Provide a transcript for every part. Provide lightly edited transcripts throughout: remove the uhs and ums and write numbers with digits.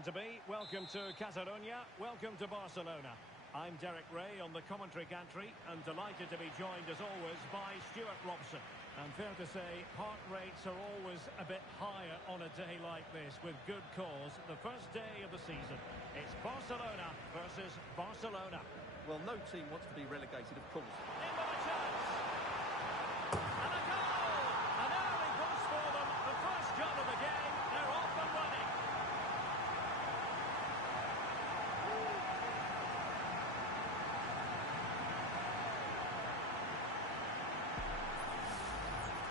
meant to be. Welcome to Catalonia. Welcome to Barcelona. I'm Derek Ray on the commentary gantry and delighted to be joined as always by Stuart Robson. And fair to say, heart rates are always a bit higher on a day like this with good cause. The first day of the season. It's Barcelona versus Barcelona. Well, no team wants to be relegated, of course. In with a chance. And a goal! An early boost for them. The first goal of the game. They're off and running.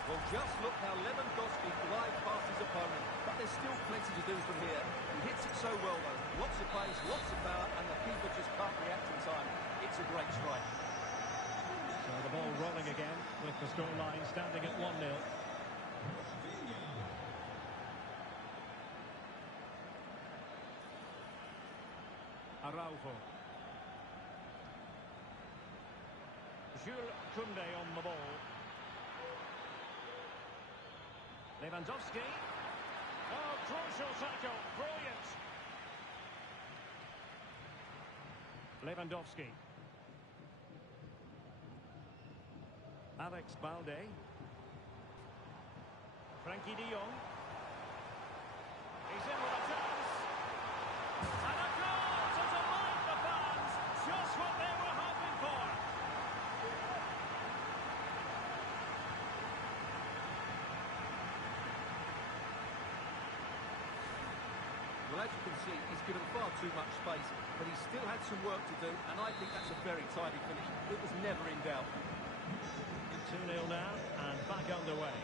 Well, just look how Lewandowski glides past his opponent, but there's still plenty to do from here. He hits it so well, though. Lots of pace, lots of power, and the keeper just can't react in time. It's a great strike. So the ball rolling again with the scoreline standing at 1-0. Araujo. Jules Koundé on the ball. Lewandowski. Oh, crucial tackle. Brilliant. Lewandowski. Alex Balde. Frankie de Jong. He's in with a chance. And a goal to delight the fans. Just what they were hoping for. Well, as you can see, he's given far too much space, but he still had some work to do, and I think that's a very tidy finish. It was never in doubt. 2-0 now, and back underway.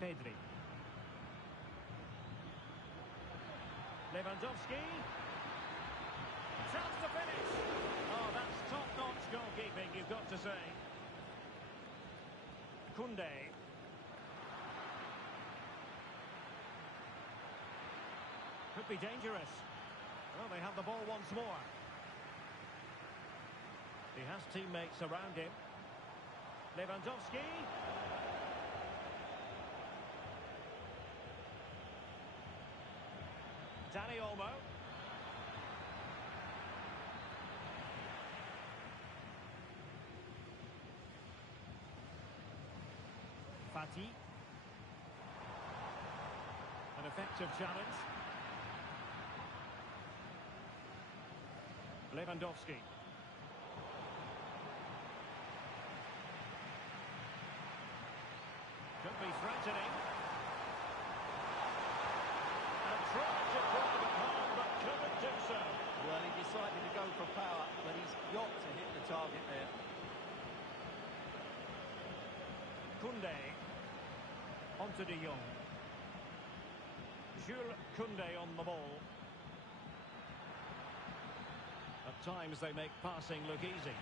Pedri. Lewandowski. Chance to finish. Oh, that's top-notch goalkeeping, you've got to say. Koundé. Could be dangerous. Well, they have the ball once more. He has teammates around him. Lewandowski. Dani Olmo. Fati. An effective challenge. Lewandowski. Could be threatening. Tried to drive it home, but couldn't do so. Well, he decided to go for power, but he's got to hit the target there. Koundé. Onto de Jong. Jules Koundé on the ball. At times they make passing look easy.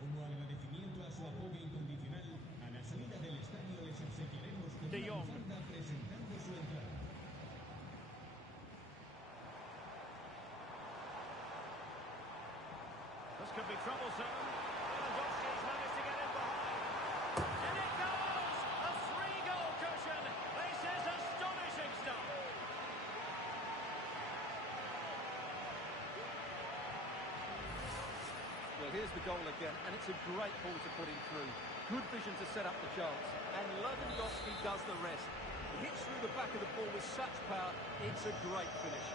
Como agradecimiento a su apoyo incondicional, a la salida del estadio les obsequiaremos con una bufanda presentando su entrada. This could be troublesome. Lewandowski's managed to get in behind. And it goes! A 3-goal cushion. This is astonishing stuff. Well, here's the goal again, and it's a great ball to put him through. Good vision to set up the chance, and Lewandowski does the rest. He hits through the back of the ball with such power, it's a great finish.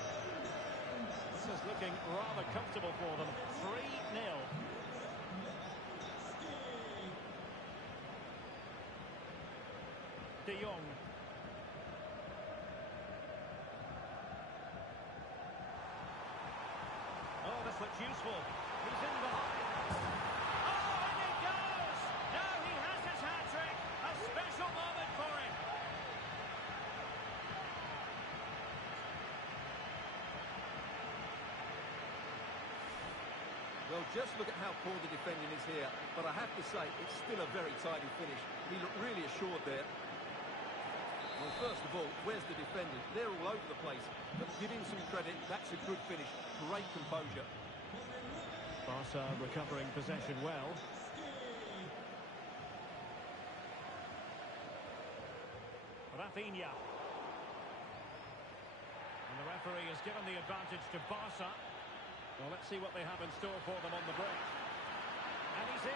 This is looking rather comfortable for them. 3-0. De Jong. Oh, this looks useful. He's in behind. Oh, and it goes! Now he has his hat-trick. A special moment for him. Well, just look at how poor the defending is here. But I have to say, it's still a very tidy finish. He looked really assured there. Well, first of all, where's the defenders? They're all over the place. But give him some credit. That's a good finish. Great composure. Barca recovering possession well. Rafinha. And the referee has given the advantage to Barca. Well, let's see what they have in store for them on the break. And he's in.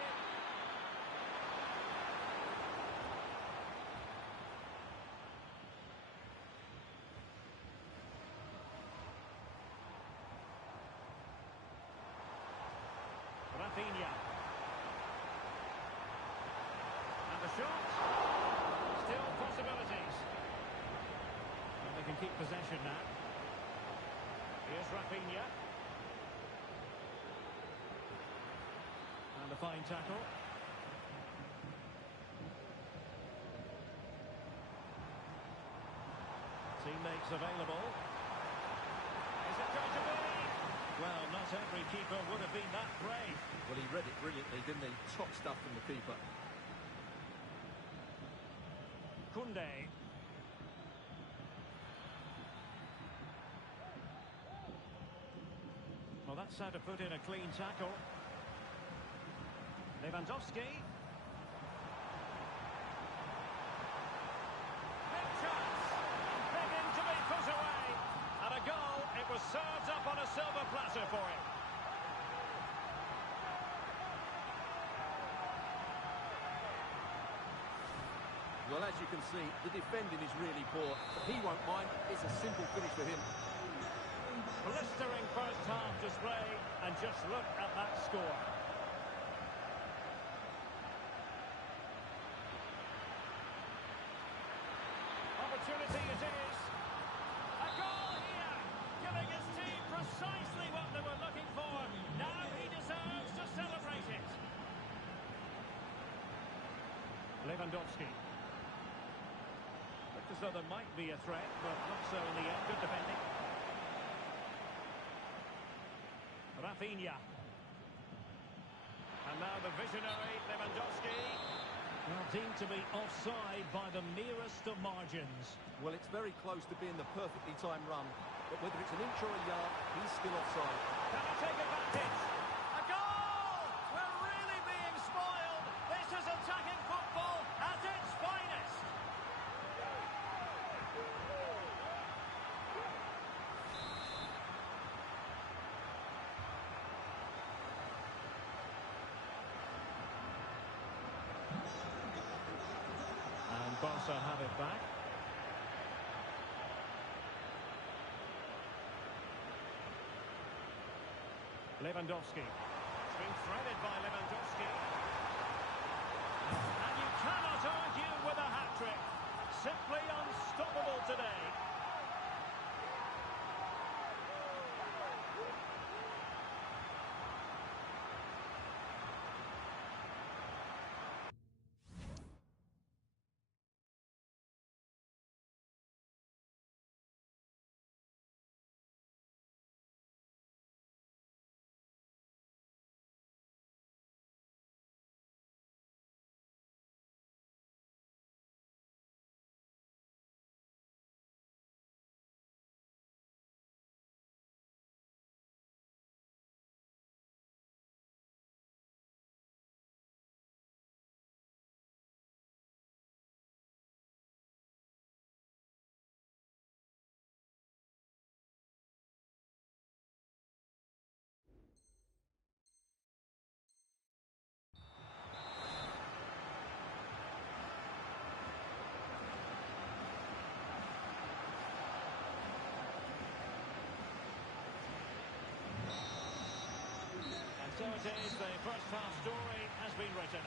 Rafinha. And the shot. Still possibilities. And they can keep possession now. Here's Rafinha. And a fine tackle. Teammates available. Is it going to be? Well, not every keeper would have been that brave. Well, he read it brilliantly, didn't he? Top stuff from the keeper. Koundé. Well, that's how to put in a clean tackle. Lewandowski. Big chance. Begging to be put away. And a goal. It was served up on a silver platter for him. Well, as you can see, the defending is really poor. But he won't mind. It's a simple finish for him. Blistering first half display. And just look at that score. Opportunity it is. A goal here. Giving his team precisely what they were looking for. Now he deserves to celebrate it. Lewandowski. Looked as though there might be a threat, but not so in the end. Good defending. Rafinha. And now the visionary Lewandowski. Well, deemed to be offside by the merest of margins. Well, it's very close to being the perfectly timed run. But whether it's an inch or a yard, he's still offside. Can he take advantage? A goal! We're really being spoiled. This is attacking football at its finest. And Barca have it back. Lewandowski. It's been threaded by Lewandowski. And you cannot argue with a hat-trick. Simply unstoppable today. So it is, the first half story has been written.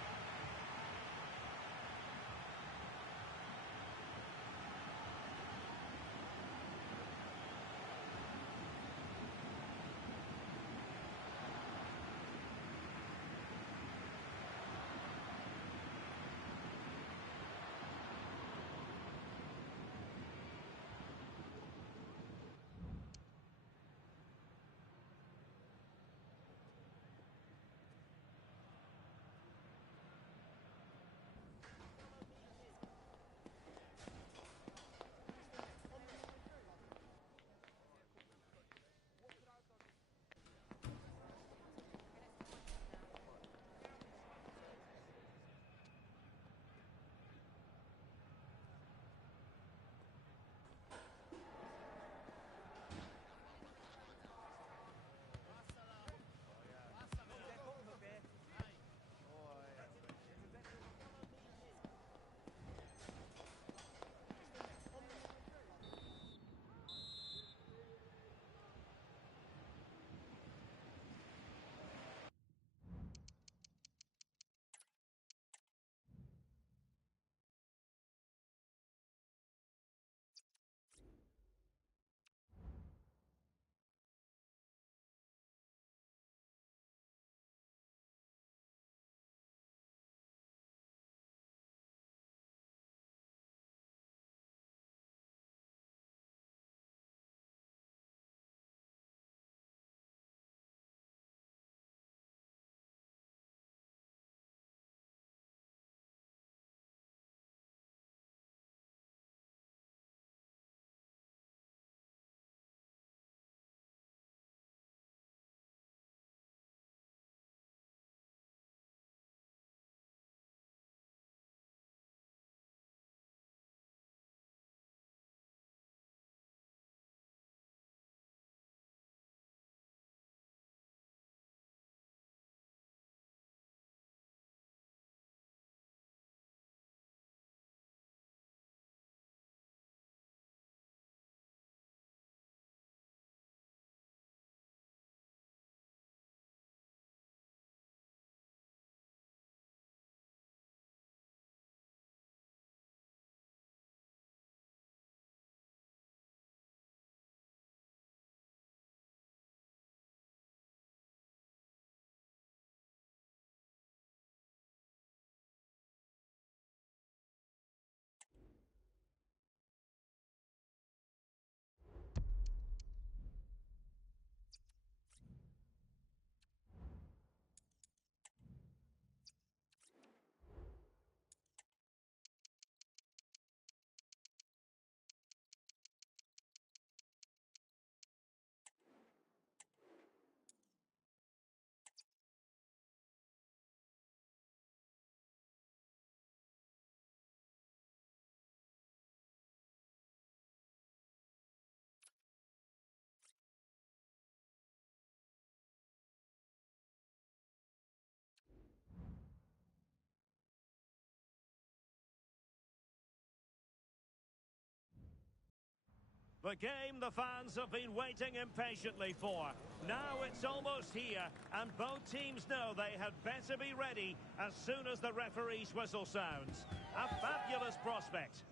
The game the fans have been waiting impatiently for. Now it's almost here, and both teams know they had better be ready as soon as the referee's whistle sounds. A fabulous prospect.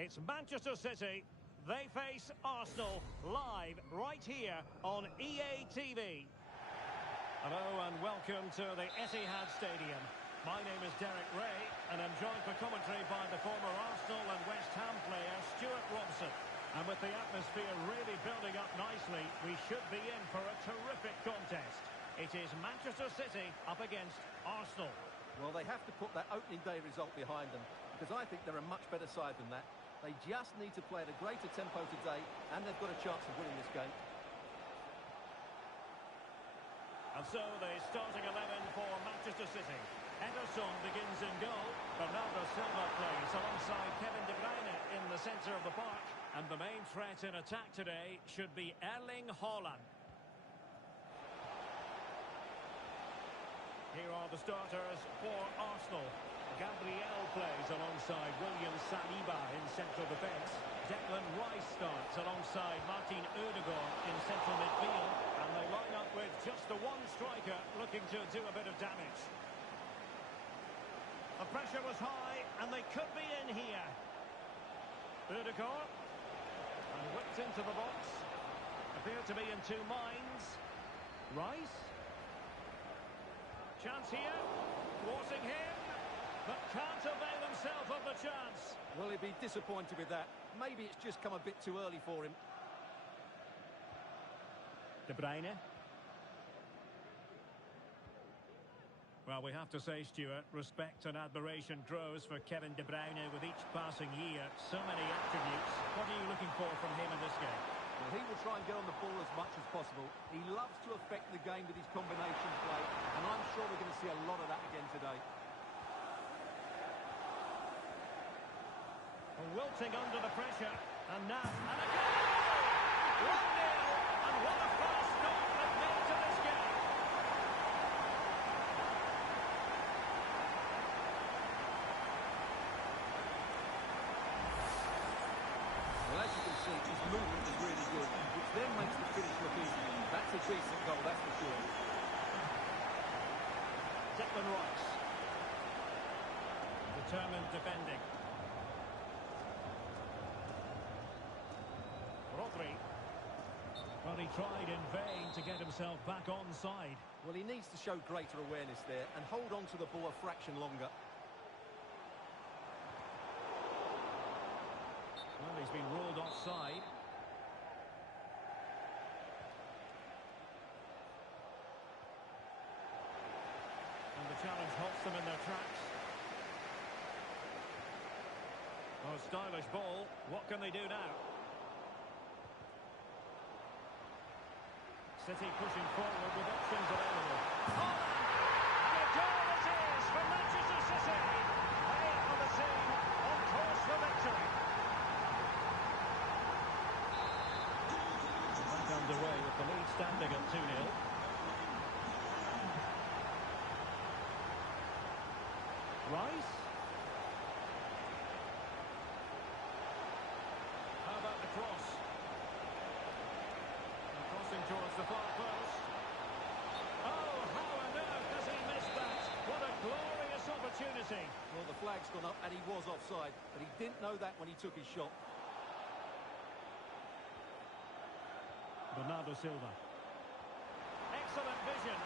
It's Manchester City. They face Arsenal live right here on EA TV. Hello and welcome to the Etihad Stadium. My name is Derek Ray, and I'm joined for commentary by the former Arsenal and West Ham player Stuart Robson. And with the atmosphere really building up nicely, we should be in for a terrific contest. It is Manchester City up against Arsenal. Well, they have to put that opening day result behind them, because I think they're a much better side than that. They just need to play at a greater tempo today, and they've got a chance of winning this game. And so the starting 11 for Manchester City. Ederson begins in goal. Bernardo Silva plays alongside Kevin De Bruyne in the centre of the park. And the main threat in attack today should be Erling Haaland. Here are the starters for Arsenal. Gabriel plays alongside William Saliba in central defence. Declan Rice starts alongside Martin Odegaard in central midfield. And they line up with just the one striker looking to do a bit of damage. The pressure was high and they could be in here. Odegaard. And whipped into the box. Appeared to be in two minds. Rice. Chance here. Thwarting him. But can't avail himself of the chance. Well, he'd be disappointed with that. Maybe it's just come a bit too early for him. De Bruyne. Well, we have to say, Stuart, respect and admiration grows for Kevin De Bruyne with each passing year. So many attributes. What are you looking for from him in this game? Well, he will try and get on the ball as much as possible. He loves to affect the game with his combination play, and I'm sure we're going to see a lot of that again today. Wilting under the pressure, and now, and again! 1-0, and what a fast start they've made to this game! Well, as you can see, his movement is really good, which then makes the finish look easy. That's a decent goal, that's for sure. Declan Rice. Determined defending. Rodri. Well, he tried in vain to get himself back onside. Well, he needs to show greater awareness there and hold on to the ball a fraction longer. Well, he's been ruled offside. And the challenge halts them in their tracks. Oh, stylish ball. What can they do now? City pushing forward with options available. Haaland! And a goal it is for Manchester City! They are the scene, on course for victory. Back underway with the lead standing at 2-0. Rice? How about the cross? Towards the far post. Oh, how on earth does he miss that? What a glorious opportunity. Well, the flag's gone up and he was offside, but he didn't know that when he took his shot. Bernardo Silva. Excellent vision.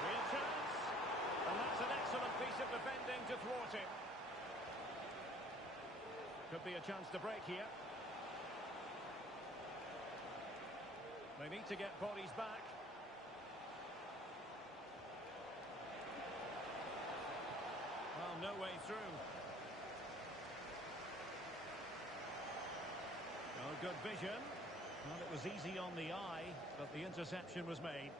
Real chance. And that's an excellent piece of defending to thwart it. Could be a chance to break here. They need to get bodies back. Well, no way through. Oh, good vision. Well, it was easy on the eye, but the interception was made.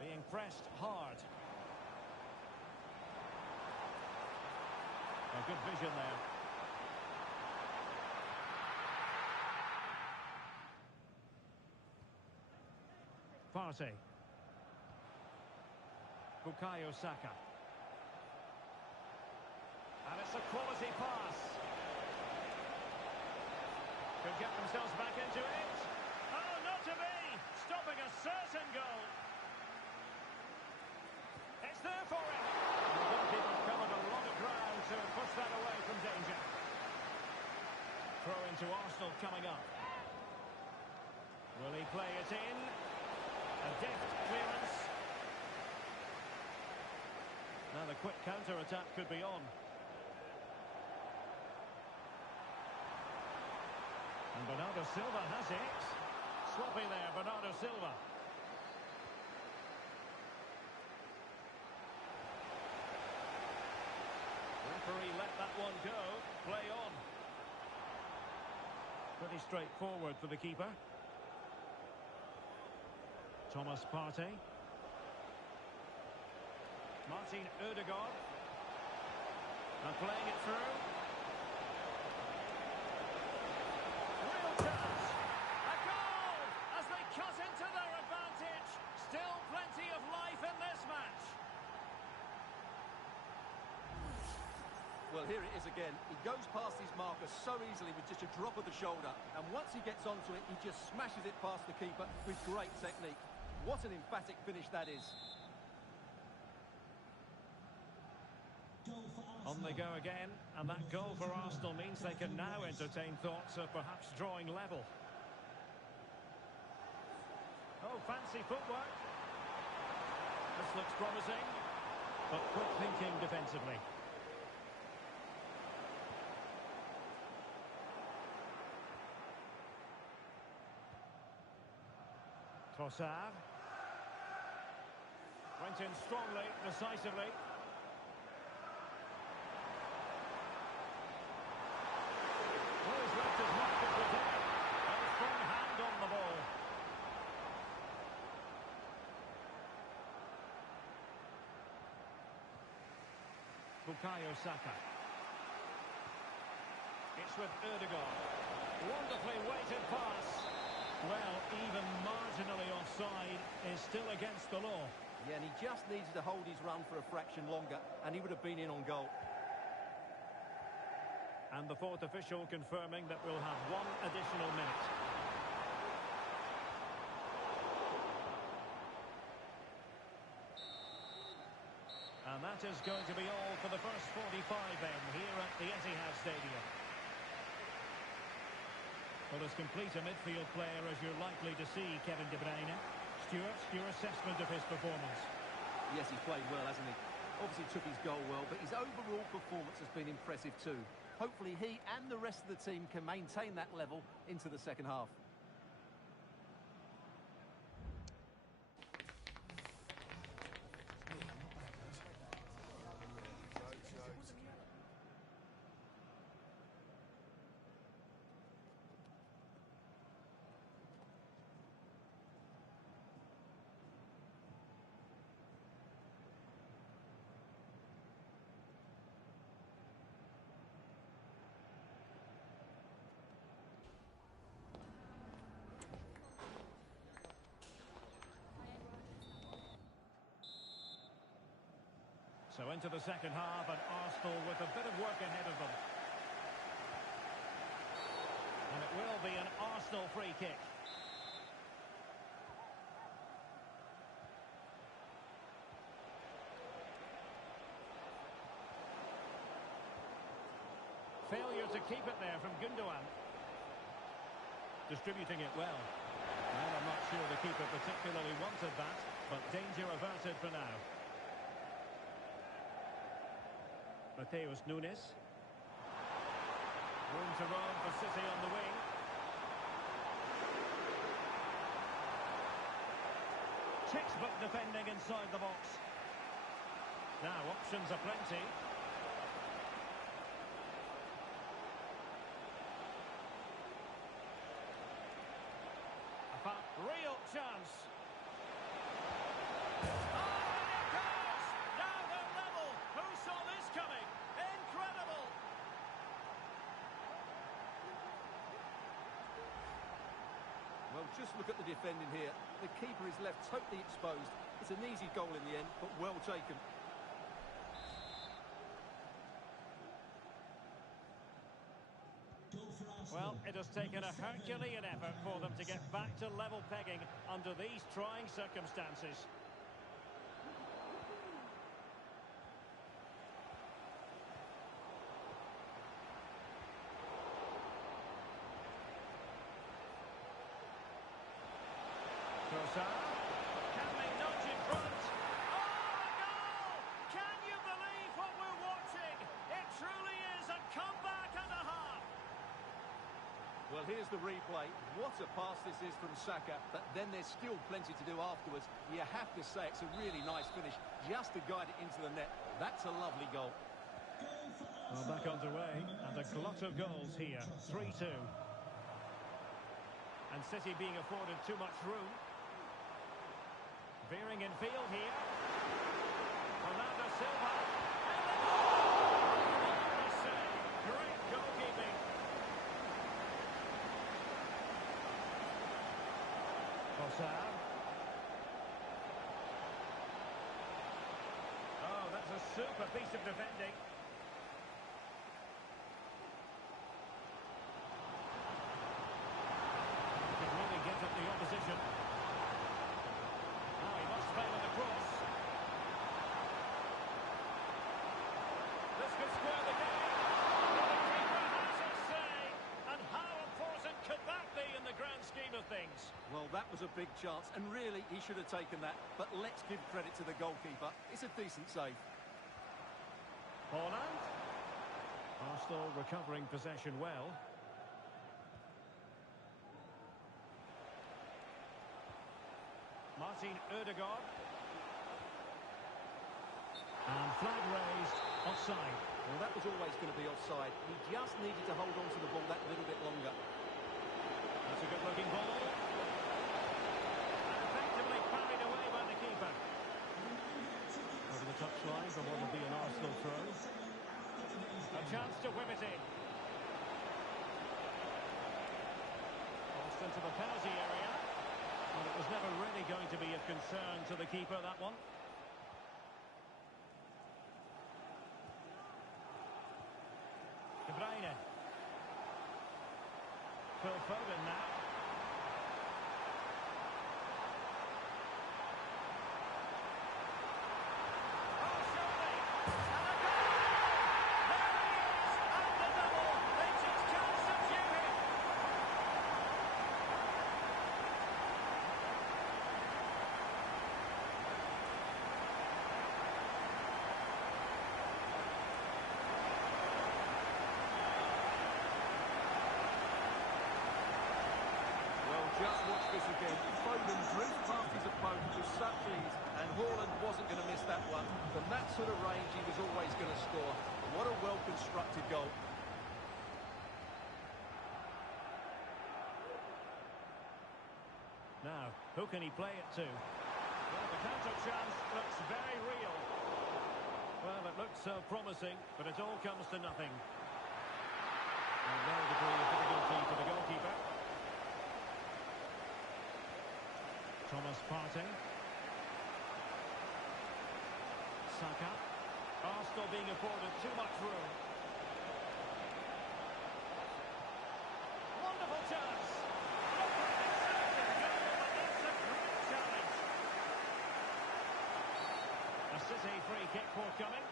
Being pressed hard. A good vision there. Partey. Bukayo Saka. That's a quality pass. Could get themselves back into it. Oh, not to be! Stopping a certain goal. It's there for him. The goalkeeper covered a lot of ground to push that away from danger. Throw into Arsenal coming up. Will he play it in? A deft clearance. Now the quick counter-attack could be on. And Bernardo Silva has it. Sloppy there, Bernardo Silva. Referee let that one go. Play on. Pretty straightforward for the keeper. Thomas Partey. Martin Ødegaard. And playing it through. Real chance. A goal as they cut into their advantage. Still plenty of life in this match. Well, here it is again. He goes past his marker so easily with just a drop of the shoulder. And once he gets onto it, he just smashes it past the keeper with great technique. What an emphatic finish that is. On they go again, and that goal for Arsenal means they can now entertain thoughts of perhaps drawing level. Oh, fancy footwork. This looks promising, but quick thinking defensively. Trossard. Went in strongly, decisively. Well, he's left his mark at the day. A strong hand on the ball. Bukayo Saka. It's with Ødegaard. Wonderfully weighted pass. Well, even marginally offside is still against the law. Yeah, and he just needed to hold his run for a fraction longer, and he would have been in on goal. And the fourth official confirming that we'll have one additional minute. And that is going to be all for the first 45 then, here at the Etihad Stadium. Well, as complete a midfield player as you're likely to see, Kevin De Bruyne. Stuart, your assessment of his performance? Yes, he's played well, hasn't he? Obviously took his goal well, but his overall performance has been impressive too. Hopefully he and the rest of the team can maintain that level into the second half. So into the second half, and Arsenal with a bit of work ahead of them. And it will be an Arsenal free kick. Failure to keep it there from Gundogan. Distributing it well. Well, I'm not sure the keeper particularly wanted that, but danger averted for now. Mateus Nunes. Room to roam for City on the wing. Textbook defending inside the box. Now options are plenty. A real chance. Well, just look at the defending here. The keeper is left totally exposed. It's an easy goal in the end, but well taken. it has taken a Herculean effort for them to get back to level pegging under these trying circumstances. Trossard. Can they nudge in front? Oh, a goal! Can you believe what we're watching? It truly is a comeback and a half. Well, here's the replay. What a pass this is from Saka, but then there's still plenty to do afterwards. You have to say it's a really nice finish, just to guide it into the net. That's a lovely goal. Well, back underway, and a glut of goals here. 3-2. And City being afforded too much room. Veering in field here. Ronaldo Silva. And the goal! What a save. Great goalkeeping. Trossard. Oh, that's a super piece of defending. He can really get at the opposition. Now he must fail the cross. This could square the game. The keeper has his say. And how important could that be in the grand scheme of things? Well, that was a big chance, and really, he should have taken that. But let's give credit to the goalkeeper. It's a decent save. Haaland. Arsenal recovering possession well. Martin Ødegaard. And flag raised, offside. Well, that was always going to be offside. He just needed to hold on to the ball that little bit longer. That's a good-looking ball. And effectively carried away by the keeper. Over the touchline for what will be an Arsenal throw. A chance to whip it in. Crossed into the penalty area. Well, it was never really going to be of concern to the keeper, that one. De Bruyne. Phil Foden now. Oh, surely! And a goal! There he is! And the double! They just can't subdue him! Well, just watch this again. Foden drift past his opponent with such ease, and Haaland wasn't going to miss that one. From that sort of range, he was always going to score. What a well-constructed goal. Now, who can he play it to? Well, the counter chance looks very real. Well, it looks so promising, but it all comes to nothing. And no degree of difficulty for the goalkeeper. Thomas Partey. Saka. Arsenal being afforded too much room. Wonderful chance. Look at the second goal, and it's a great challenge. A City free kick forthcoming.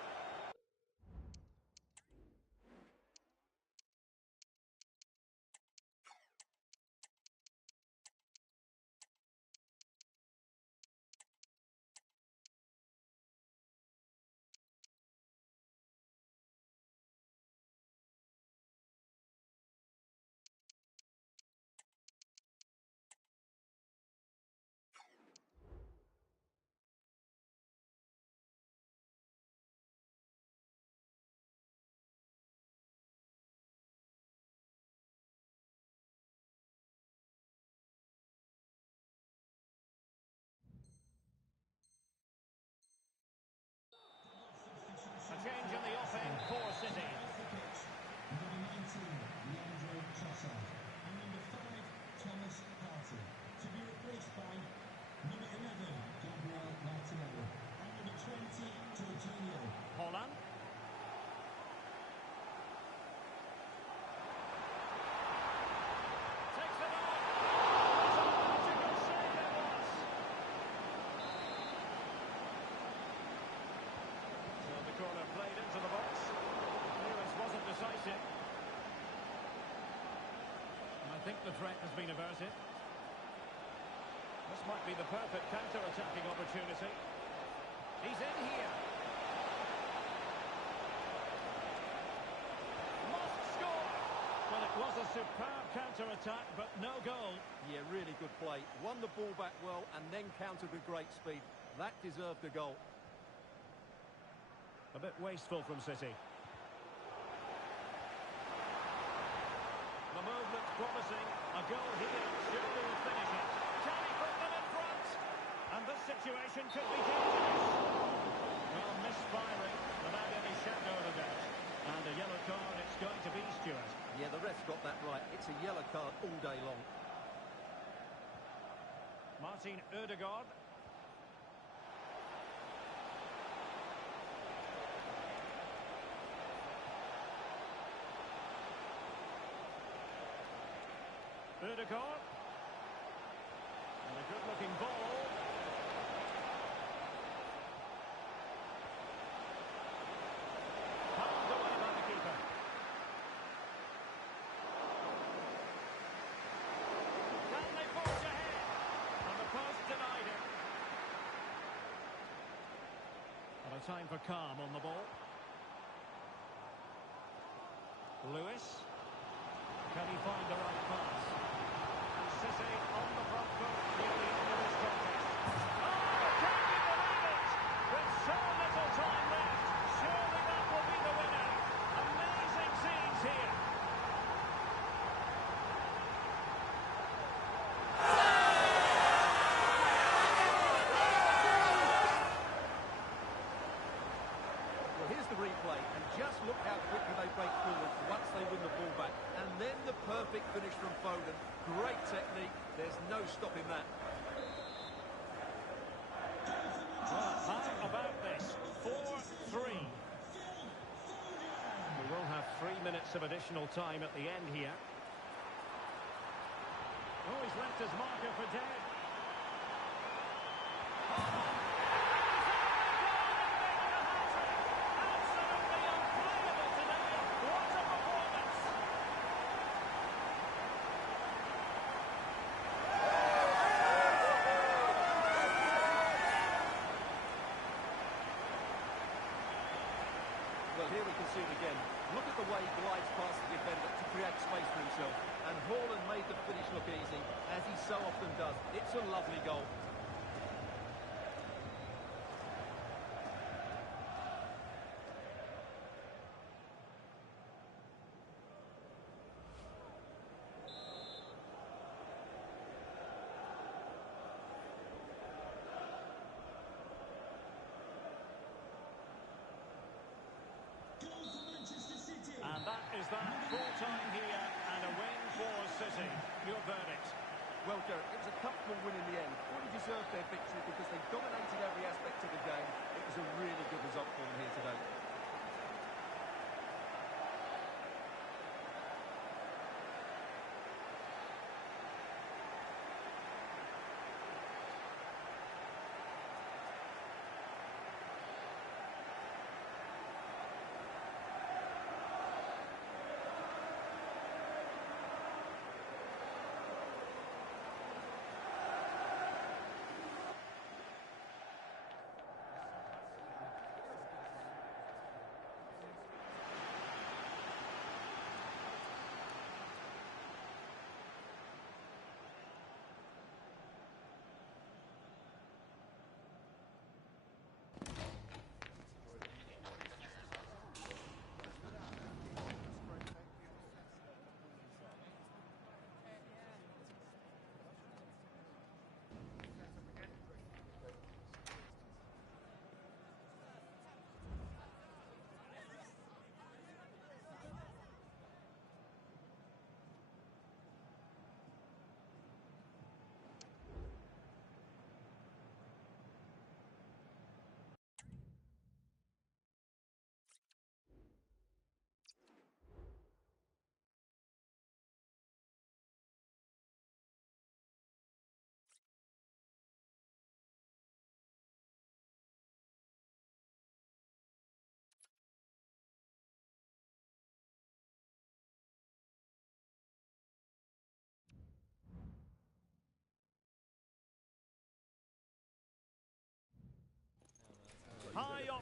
think the threat has been averted. This might be the perfect counter-attacking opportunity. He's in here. Must score! Well, it was a superb counter-attack, but no goal. Yeah, really good play. Won the ball back well and then countered with great speed. That deserved a goal. A bit wasteful from City. The movement's promising. A goal here surely will finish it. Can he put them in front? And this situation could be dangerous. Well, misfiring without any shadow of a doubt. And a yellow card it's going to be, Stuart. Yeah, the ref's got that right. It's a yellow card all day long. Martin Ødegaard. Ødegaard. And a good-looking ball. Palmed away by the keeper. Can they forge ahead? And the post denied it. And a time for calm on the ball. Lewis. Can he find the right pass? City on the front foot near the end of this contest. Oh, can you believe it? With so little time left, surely that will be the winner. Amazing scenes here. Well, here's the replay, and just look how quickly they break forward once they win the ball back. And then the perfect finish from Foden. Great technique. There's no stopping that. Well, how about this? 4-3. We will have 3 minutes of additional time at the end here. Oh, he's left his marker for dead. Well, here we can see it again. Look at the way he glides past the defender to create space for himself. And Haaland made the finish look easy, as he so often does. It's a lovely goal. And that is that. Full time here and a win for City. Your verdict? Well, Derek, it was a comfortable win in the end. Fully deserved their victory because they dominated every aspect of the game. It was a really good result for them here today.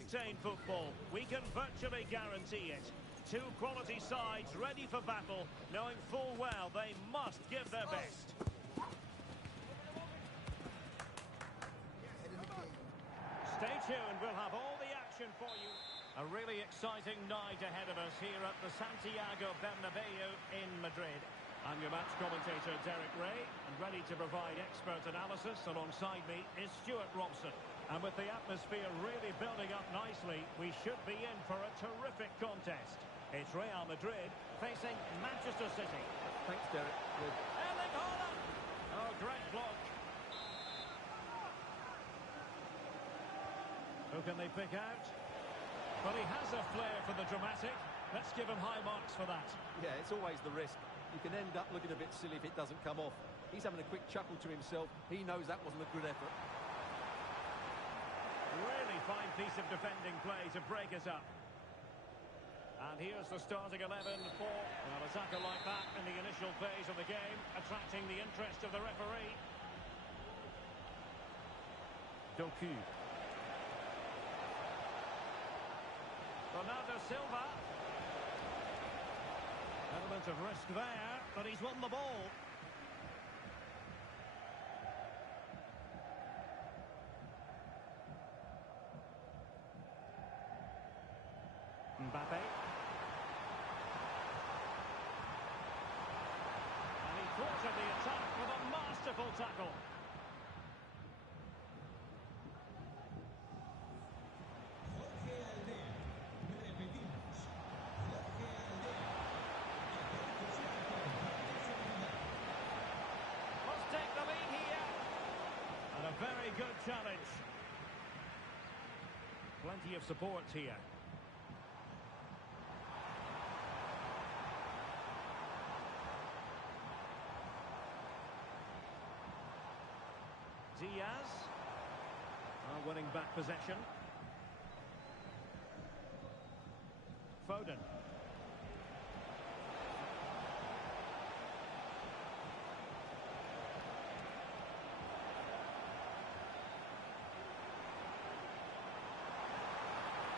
high-octane football. We can virtually guarantee it. Two quality sides ready for battle, knowing full well they must give their best. Stay tuned, we'll have all the action for you. A really exciting night ahead of us here at the Santiago Bernabeu in Madrid. I'm your match commentator, Derek Ray, and ready to provide expert analysis alongside me is Stuart Robson. And with the atmosphere really building up nicely, we should be in for a terrific contest. It's Real Madrid facing Manchester City. Thanks, Derek. Good. Erling Haaland! Oh, great block. Who can they pick out? Well, he has a flair for the dramatic. Let's give him high marks for that. Yeah, it's always the risk. You can end up looking a bit silly if it doesn't come off. He's having a quick chuckle to himself. He knows that wasn't a good effort. Really fine piece of defending play to break us up. And here's the starting 11 for an attacker like that in the initial phase of the game, attracting the interest of the referee. Doku. Bernardo Silva. Element of risk there, but he's won the ball. Mbappe. And he thwarted the attack with a masterful tackle. Must take the lead here. And a very good challenge. Plenty of support here. Diaz are winning back possession. Foden.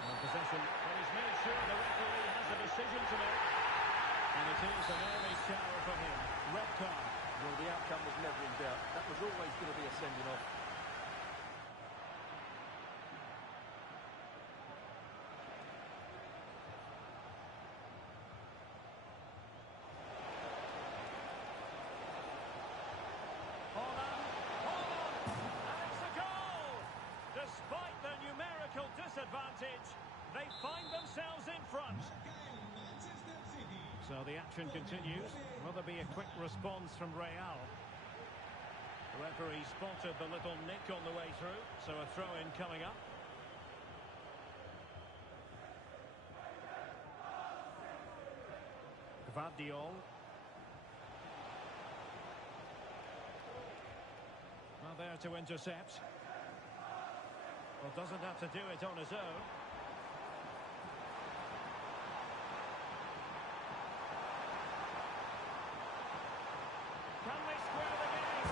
On possession, but he's made sure the referee has a decision to make. And it is an early shower from him. Red card. Well, the outcome was never in doubt. That was always going to be a sending off. Haaland, and it's a goal! Despite the numerical disadvantage, they find themselves in front. So the action continues. Will there be a quick response from Real? The referee spotted the little nick on the way through, so a throw-in coming up. Gvardiol. Well, there to intercept. Well, doesn't have to do it on his own. Can they square the game?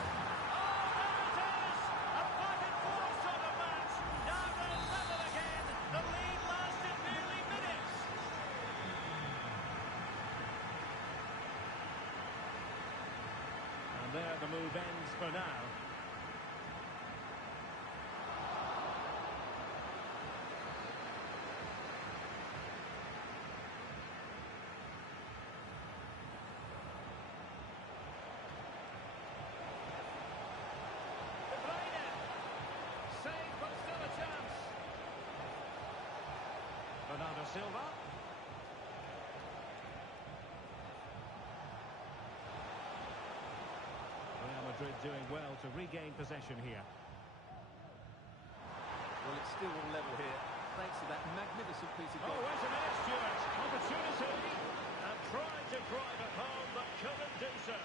Oh, there it is! A back-and-forth sort of match. Now they're level again. The lead lasted merely minutes. And there the move ends for now. Bernardo Silva. Real Madrid doing well to regain possession here. Well, it's still all level here, thanks to that magnificent piece of goal. Oh, wait a minute, Stuart. Opportunity. And tried to drive it home, but couldn't do so.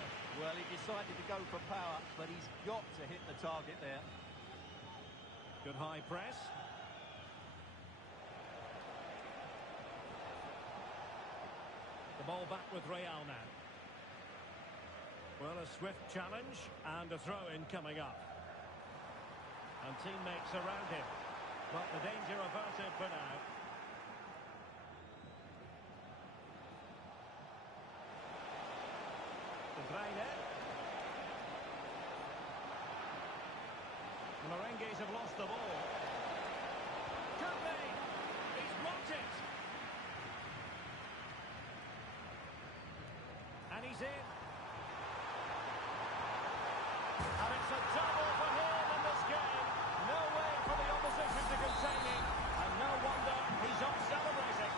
Well, he decided to go for power, but he's got to hit the target there. Good high press. The ball back with Real now. Well, a swift challenge and a throw-in coming up. And teammates around him. But the danger averted for now. De Bruyne. The Merengues have lost the ball. Could be. He's blocked it. And he's in. And it's a double for him in this game. No way for the opposition to contain him. And no wonder he's off celebrating.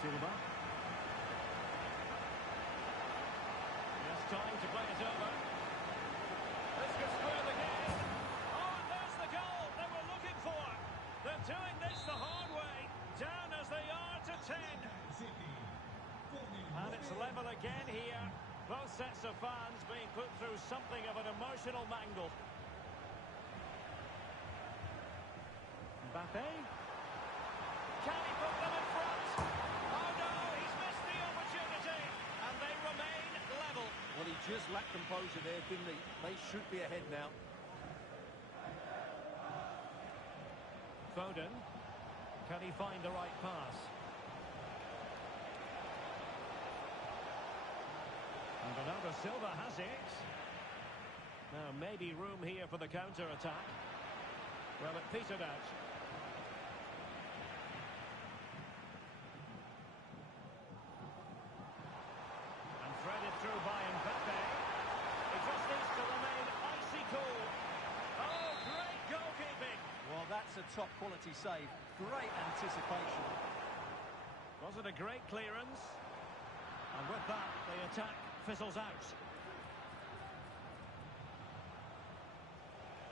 Silva. He has time to play it over. This could square the game. Oh, and there's the goal they were looking for. They're doing this the hard way. Down as they are to 10. And it's level again here. Both sets of fans being put through something of an emotional mangle. Mbappe. Can he put them in front? Oh no, he's missed the opportunity. And they remain level. Well, he just lacked composure there, didn't he? They should be ahead now. Foden. Can he find the right pass? And Bernardo Silva has it. Now maybe room here for the counter-attack. Well, it petered out. And threaded through by Mbappe. He just needs to remain icy cool. Oh, great goalkeeping. Well, that's a top-quality save. Great anticipation. Was it a great clearance? And with that, the attack fizzles out.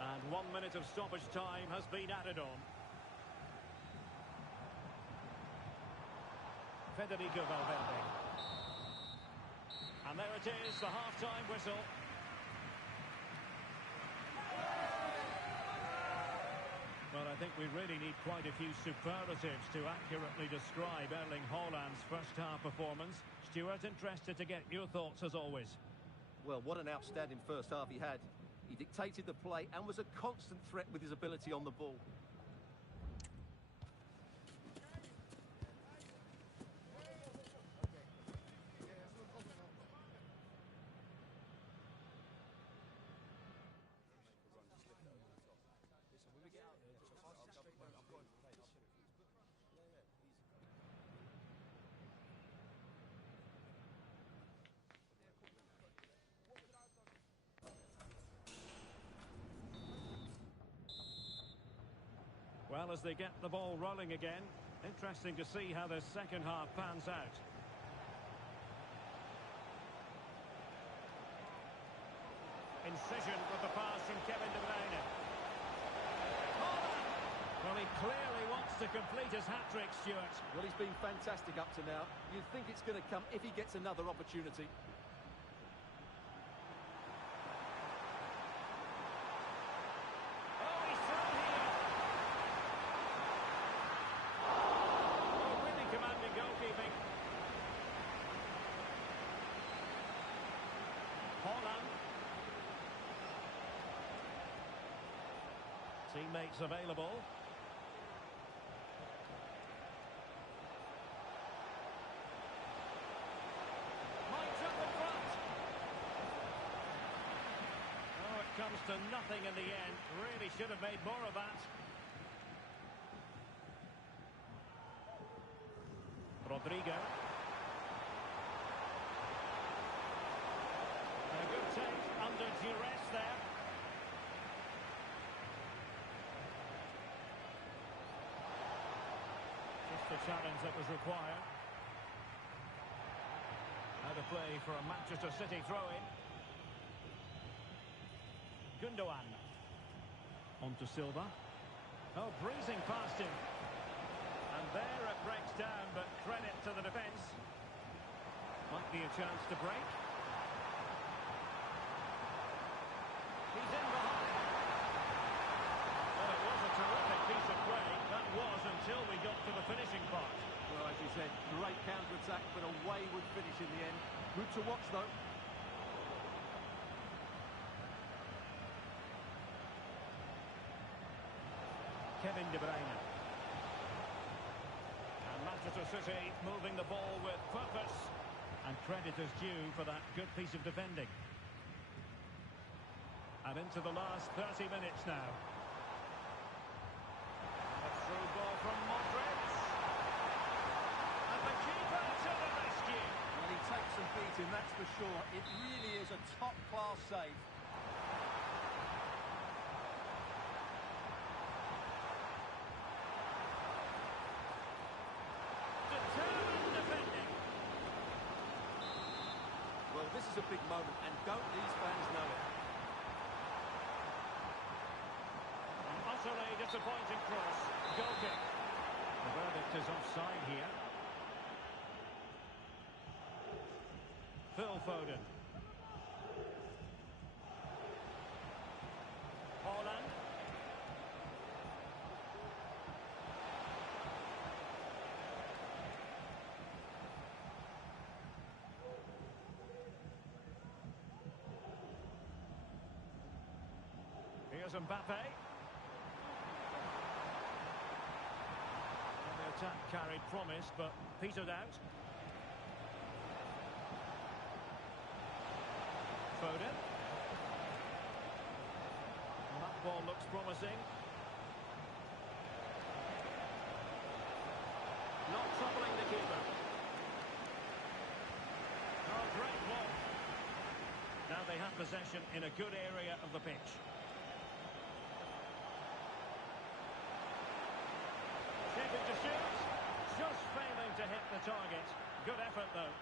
And 1 minute of stoppage time has been added on. Federico Valverde. And there it is, the half-time whistle. Well, I think we really need quite a few superlatives to accurately describe Erling Haaland's first-half performance. Stuart, interested to get your thoughts as always. Well, what an outstanding first half he had. He dictated the play and was a constant threat with his ability on the ball. Well, as they get the ball rolling again, interesting to see how the second half pans out. Incision with the pass from Kevin De Bruyne. Well, he clearly wants to complete his hat-trick, Stuart. Well, he's been fantastic up to now. You'd think it's going to come if he gets another opportunity. Oh, he's through here. Oh, really commanding goalkeeping. Haaland. Teammates available. Might up in front. Oh, it comes to nothing in the end. Really should have made more of that. Rodrigo. And a good take under duress there. The challenge that was required. Out of play for a Manchester City throw-in. Gundogan. On to Silva. Oh, breezing past him. And there it breaks down, but credit to the defence. Might be a chance to break. He's in behind. Well, it was a terrific piece of play. That was until we got to the finishing part. Well, as you said, attack, but a wayward finish in the end. Good to watch, though. Kevin De Bruyne. And Manchester City moving the ball with purpose. And credit is due for that good piece of defending. And into the last 30 minutes now. And a through ball from Modric. And the keeper to the rescue. Well, he takes some beating, that's for sure. It really is a top-class save. Determined defending. Well, this is a big moment, and don't these fans know it? An utterly disappointing cross. Goal kick. The verdict is offside here. Phil Foden. Haaland. Here's Mbappe. And the attack carried promise, but petered out. Foden. And that ball looks promising. Not troubling the keeper. Oh, great ball. Now they have possession in a good area of the pitch. Shaping to shoot. Just failing to hit the target. Good effort, though.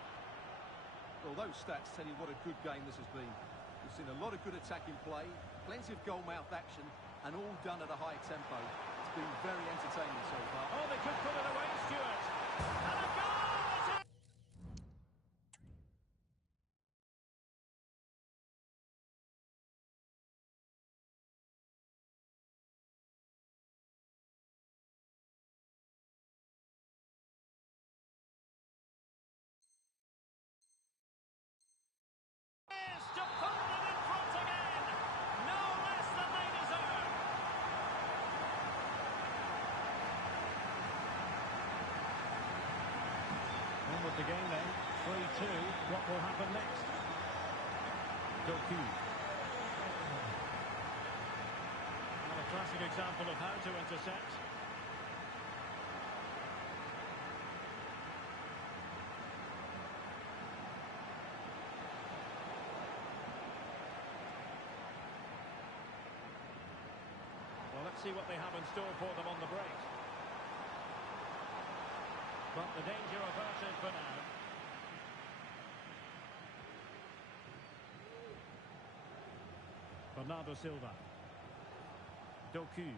Well, those stats tell you what a good game this has been. We've seen a lot of good attacking play, plenty of goal-mouth action, and all done at a high tempo. It's been very entertaining so far. Oh, they could put it away, Stuart. And a goal! To put them in front again. No less than they deserve. On with the game then. 3-2. What will happen next? Doku. Well, a classic example of how to intercept. Well, let's see what they have in store for them on the break. But the danger averted for now. Bernardo Silva. Doku.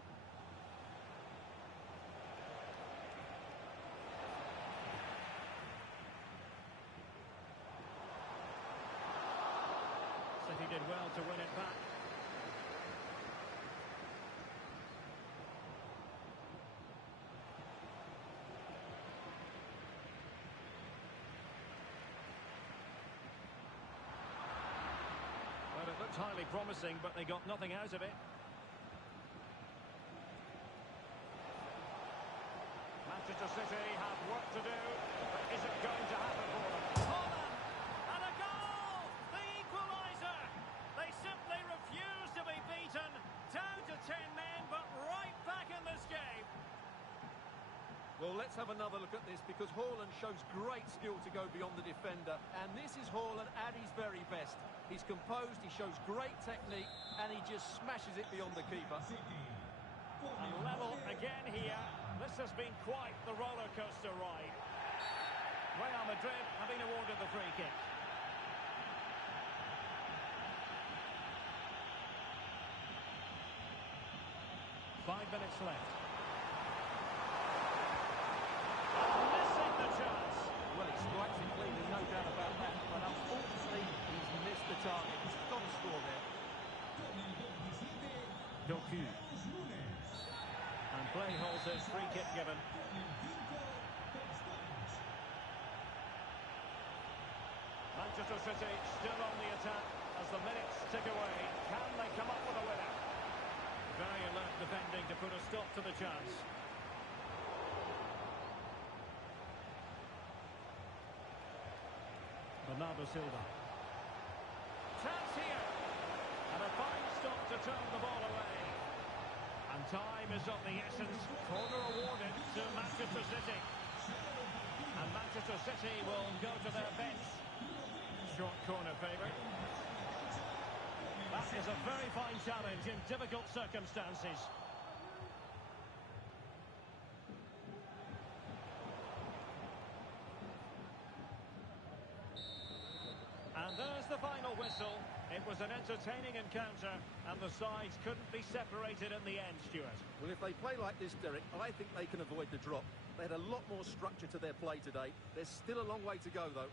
City did well to win it back. Well, it looked highly promising, but they got nothing out of it. Manchester City have work to do, but is it going to happen for them? Haaland! And a goal! The equaliser! They simply refuse to be beaten. Down to 10 men, but right back in this game. Well, let's have another look at this, because Haaland shows great skill to go beyond the defender, and this is Haaland at his very best. He's composed, he shows great technique, and he just smashes it beyond the keeper. And level again here. This has been quite the roller coaster ride. Real Madrid having awarded the free kick. Five minutes left. Missing the chance. Well, he strikes it clean, there's no doubt about that, but unfortunately, he's missed the target. He's got to score there. Doku. And play holds his free kick given. Manchester City still on the attack as the minutes tick away. Can they come up with a winner? Very alert defending to put a stop to the chance. Bernardo Silva. Chance here. And a fine stop to turn the ball away. And time is of the essence. Corner awarded to Manchester City. And Manchester City will go to their bench. Short corner favourite. That is a very fine challenge in difficult circumstances. And there's the final whistle. It was an entertaining encounter, and the sides couldn't be separated in the end, Stuart. Well, if they play like this, Derek, I think they can avoid the drop. They had a lot more structure to their play today. There's still a long way to go, though.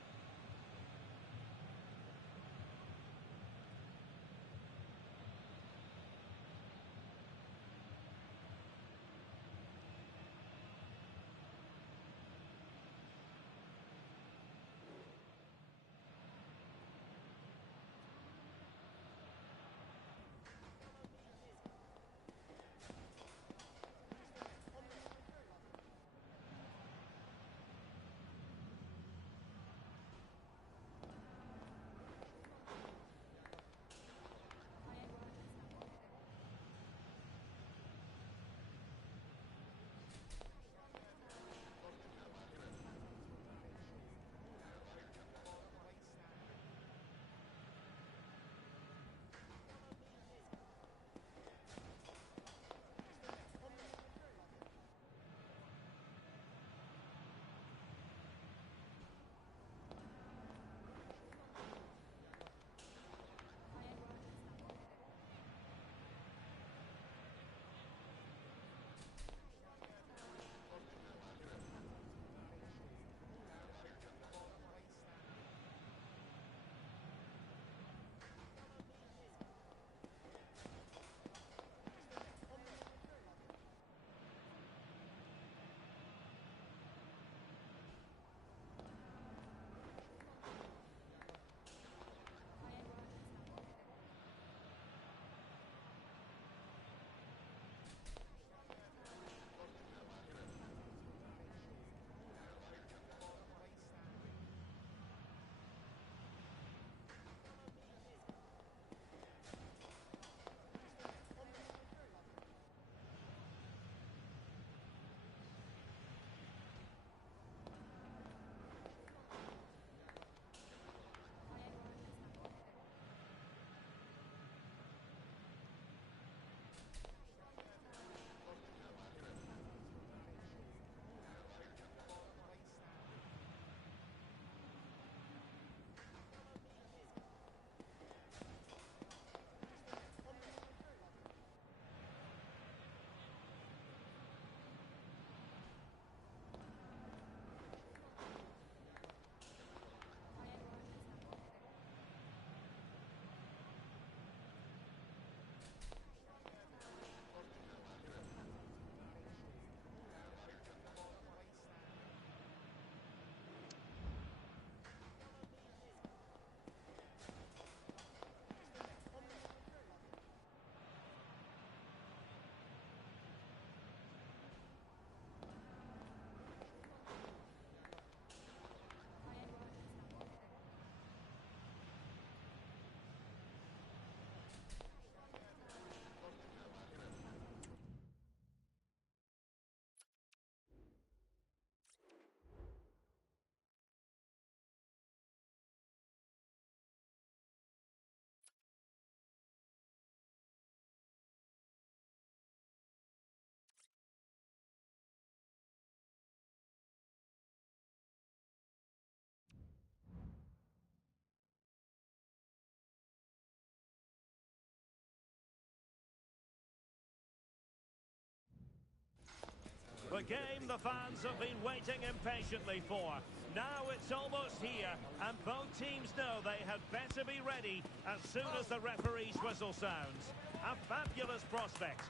The game the fans have been waiting impatiently for. Now it's almost here, and both teams know they had better be ready as soon as the referee's whistle sounds. A fabulous prospect.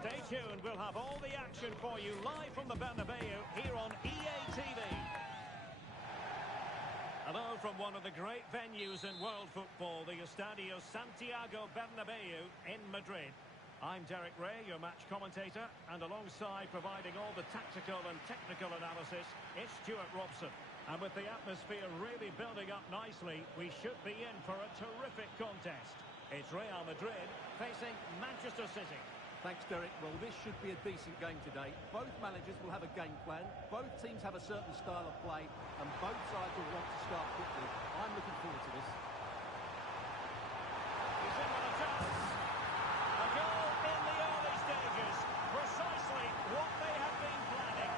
Stay tuned, we'll have all the action for you live from the Bernabeu here on EA TV. Hello from one of the great venues in world football, the Estadio Santiago Bernabeu in Madrid. I'm Derek Ray, your match commentator, and alongside providing all the tactical and technical analysis, it's Stuart Robson. And with the atmosphere really building up nicely, we should be in for a terrific contest. It's Real Madrid facing Manchester City. Thanks, Derek. Well, this should be a decent game today. Both managers will have a game plan. Both teams have a certain style of play, and both sides will want to start quickly. I'm looking forward to this. He's in with a chance. A goal in the early stages. Precisely what they have been planning.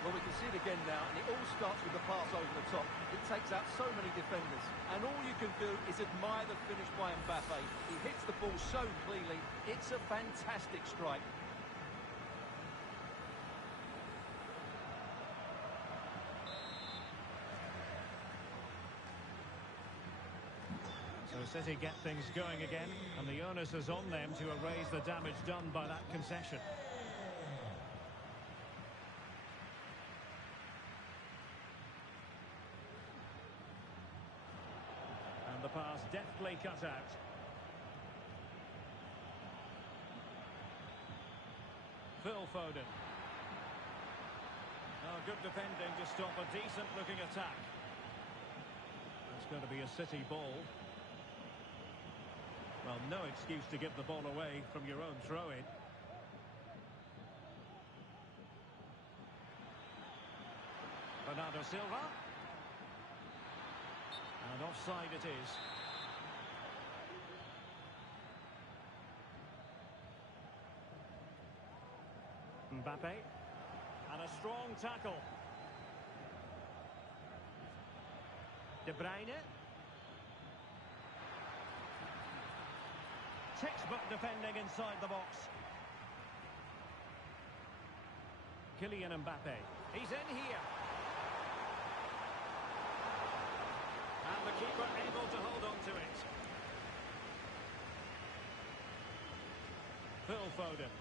Well, we can see it again now, and it all starts with the pass over the top. It takes out so many defenders, and all you can do is admire the finish by Mbappe. He hits the ball so cleanly. It's a fantastic strike. So City get things going again, and the onus is on them to erase the damage done by that concession. And the pass deftly cut out. Phil Foden. Oh, good defending to stop a decent-looking attack. It's going to be a City ball. Well, no excuse to give the ball away from your own throw-in. Bernardo Silva. And offside it is. Mbappe. And a strong tackle. De Bruyne. Textbook defending inside the box. Kylian Mbappe. He's in here. And the keeper able to hold on to it. Phil Foden.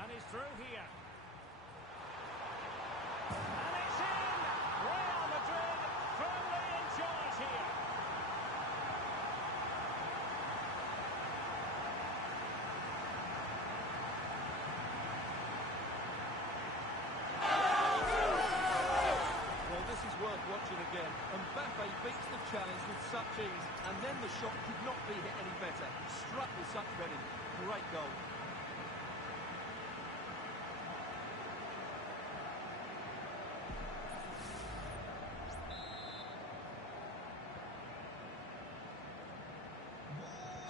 And he's through here. And it's in! Real Madrid firmly in charge here. Well, this is worth watching again. Mbappe beats the challenge with such ease, and then the shot could not be hit any better. Struck with such reading. Great goal.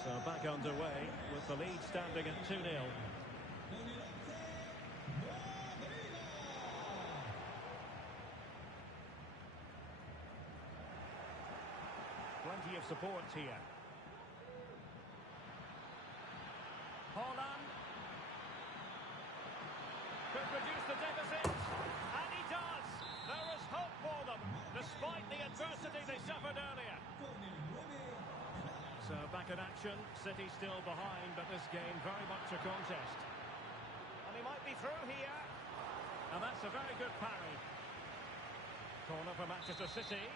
So back underway with the lead standing at 2-0. Plenty of support here. Haaland could reduce the deficit, and he does. There is hope for them, despite the adversity they suffered earlier. So back in action, City still behind, but this game very much a contest. And he might be through here. And that's a very good parry. Corner for Manchester City.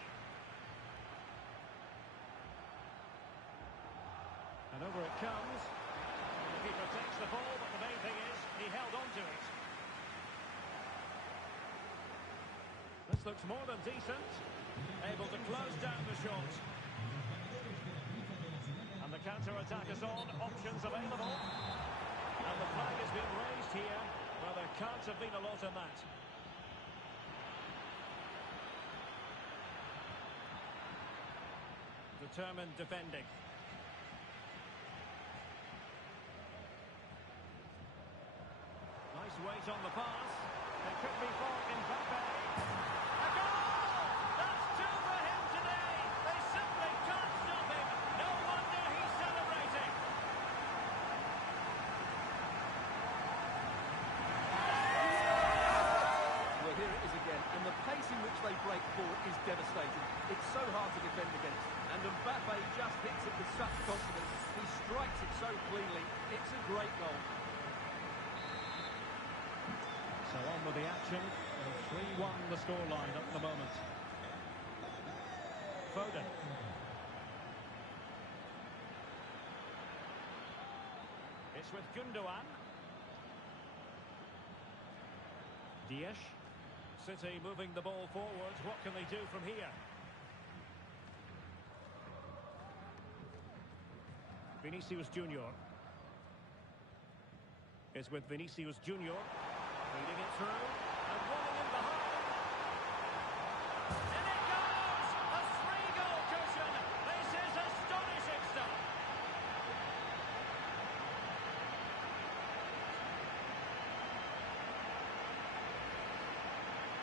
And over it comes. And the keeper takes the ball, but the main thing is he held on to it. This looks more than decent. Able to close down the shot. And the counter-attack is on, options available. And the flag has been raised here. Well, there can't have been a lot in that. Determined defending. Nice weight on the pass. It could be for Mbappe. A goal! That's two for him today. They simply can't stop him. No wonder he's celebrating. Well, here it is again, and the pace in which they break forward is devastating. It's so hard to defend against. And Mbappe just hits it with such confidence. He strikes it so cleanly. It's a great goal. So on with the action. 3-1 the scoreline at the moment. Foden. It's with Gundogan. Diaz. City moving the ball forward. What can they do from here? Vinicius Junior. Is with Vinicius Junior. Leading it through. And rolling in behind. And it goes! A 3-goal cushion. This is astonishing stuff.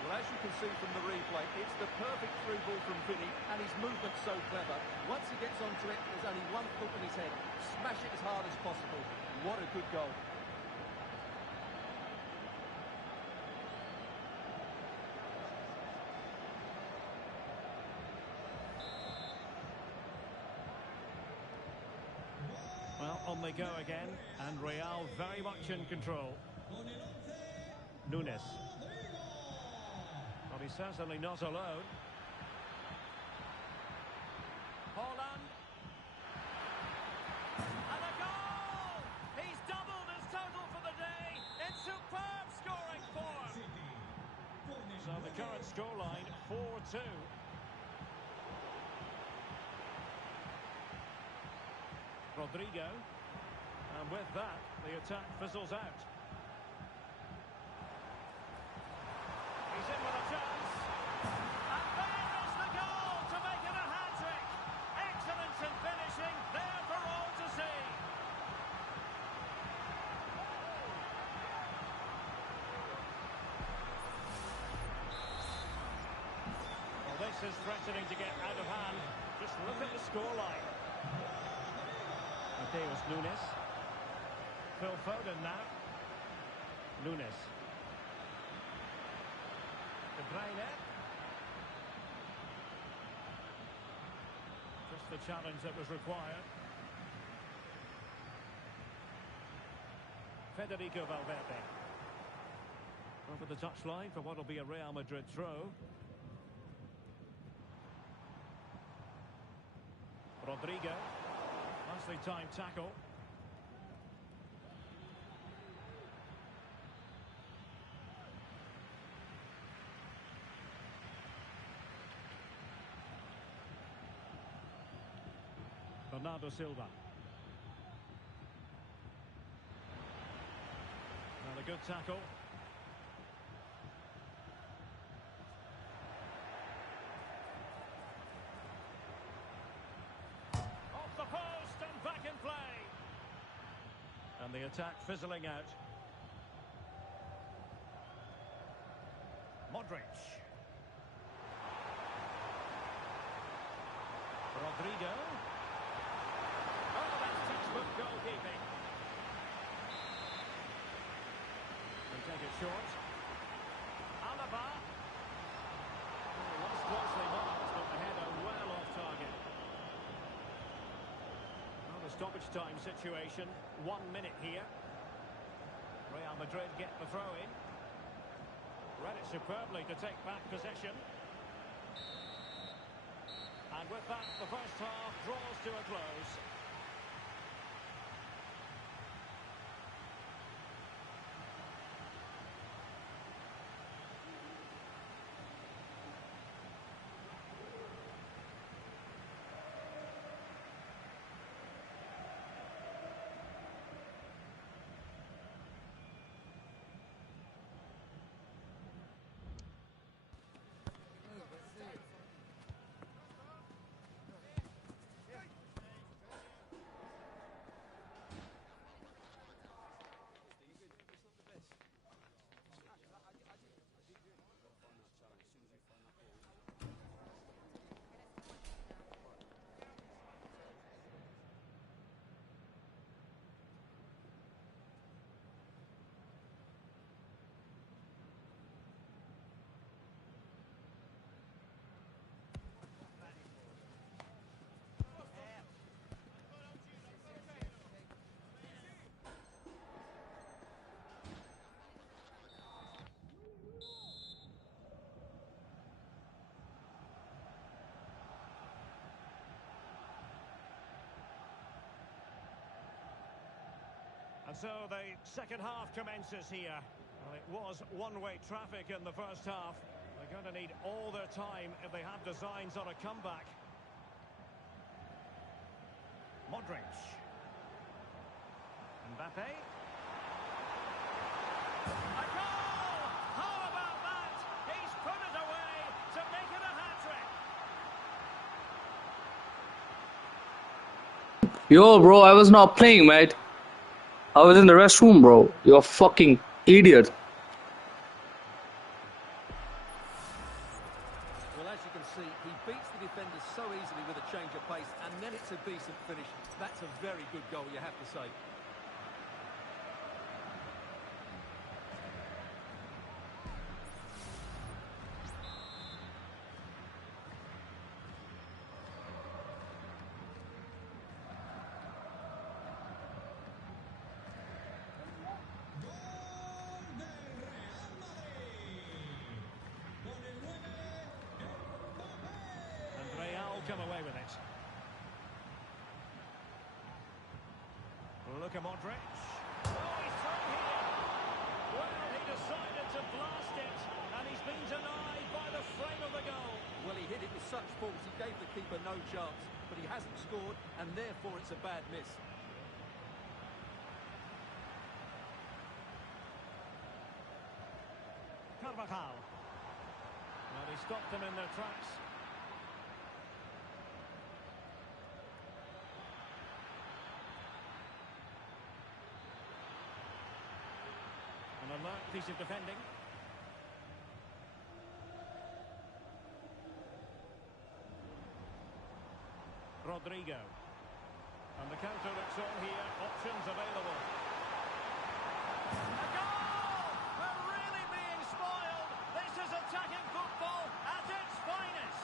Well, as you can see from the replay, it's the perfect through ball from Vinny, and his movement's so clever. Once he gets onto it, there's only one thought in his head. Smash it as hard as possible. What a good goal. Well, on they go again, and Real very much in control. Nunes. Well, he's certainly not alone. Haaland. And a goal! He's doubled his total for the day. It's superb scoring form. So the current scoreline, 4-2. Rodrigo, and with that, the attack fizzles out. He's in with a chance, and there is the goal to make it a hat-trick. Excellence in finishing, there for all to see. Well, this is threatening to get out of hand. Just look at the scoreline. Mateus Nunes. Phil Foden now. Nunes. De Bruyne. Just the challenge that was required. Federico Valverde. Over the touchline for what will be a Real Madrid throw. Rodrigo. Nicely timed tackle. Bernardo Silva. And a good tackle. The post and back in play. And the attack fizzling out. Modric. Rodrigo. Oh, that's textbook goalkeeping. They take it short. Alaba. Oh, was closely marked, but the header well off target. Stoppage time situation, 1 minute here. Real Madrid get the throw in. Read it superbly to take back possession. And with that, the first half draws to a close. so the second half commences here. Well, it was one-way traffic in the first half. They're going to need all their time if they have designs on a comeback. Modric. Mbappe. A goal! How about that? He's put it away to make it a hat-trick. Yo, bro, I was not playing, mate. I was in the restroom, bro. You're a fucking idiot. Well, as you can see, he beats the defenders so easily with a change of pace, and then it's a decent finish. That's a very good goal, you have to say. Come away with it. Look at Modric. Oh, he's through here. Well, he decided to blast it, and he's been denied by the frame of the goal. Well, he hit it with such force, he gave the keeper no chance, but he hasn't scored, and therefore it's a bad miss. Carvajal. Well, he stopped them in their tracks. An alert piece of defending. Rodrigo. And the counter looks on here. Options available. A goal! They're really being spoiled. This is attacking football at its finest.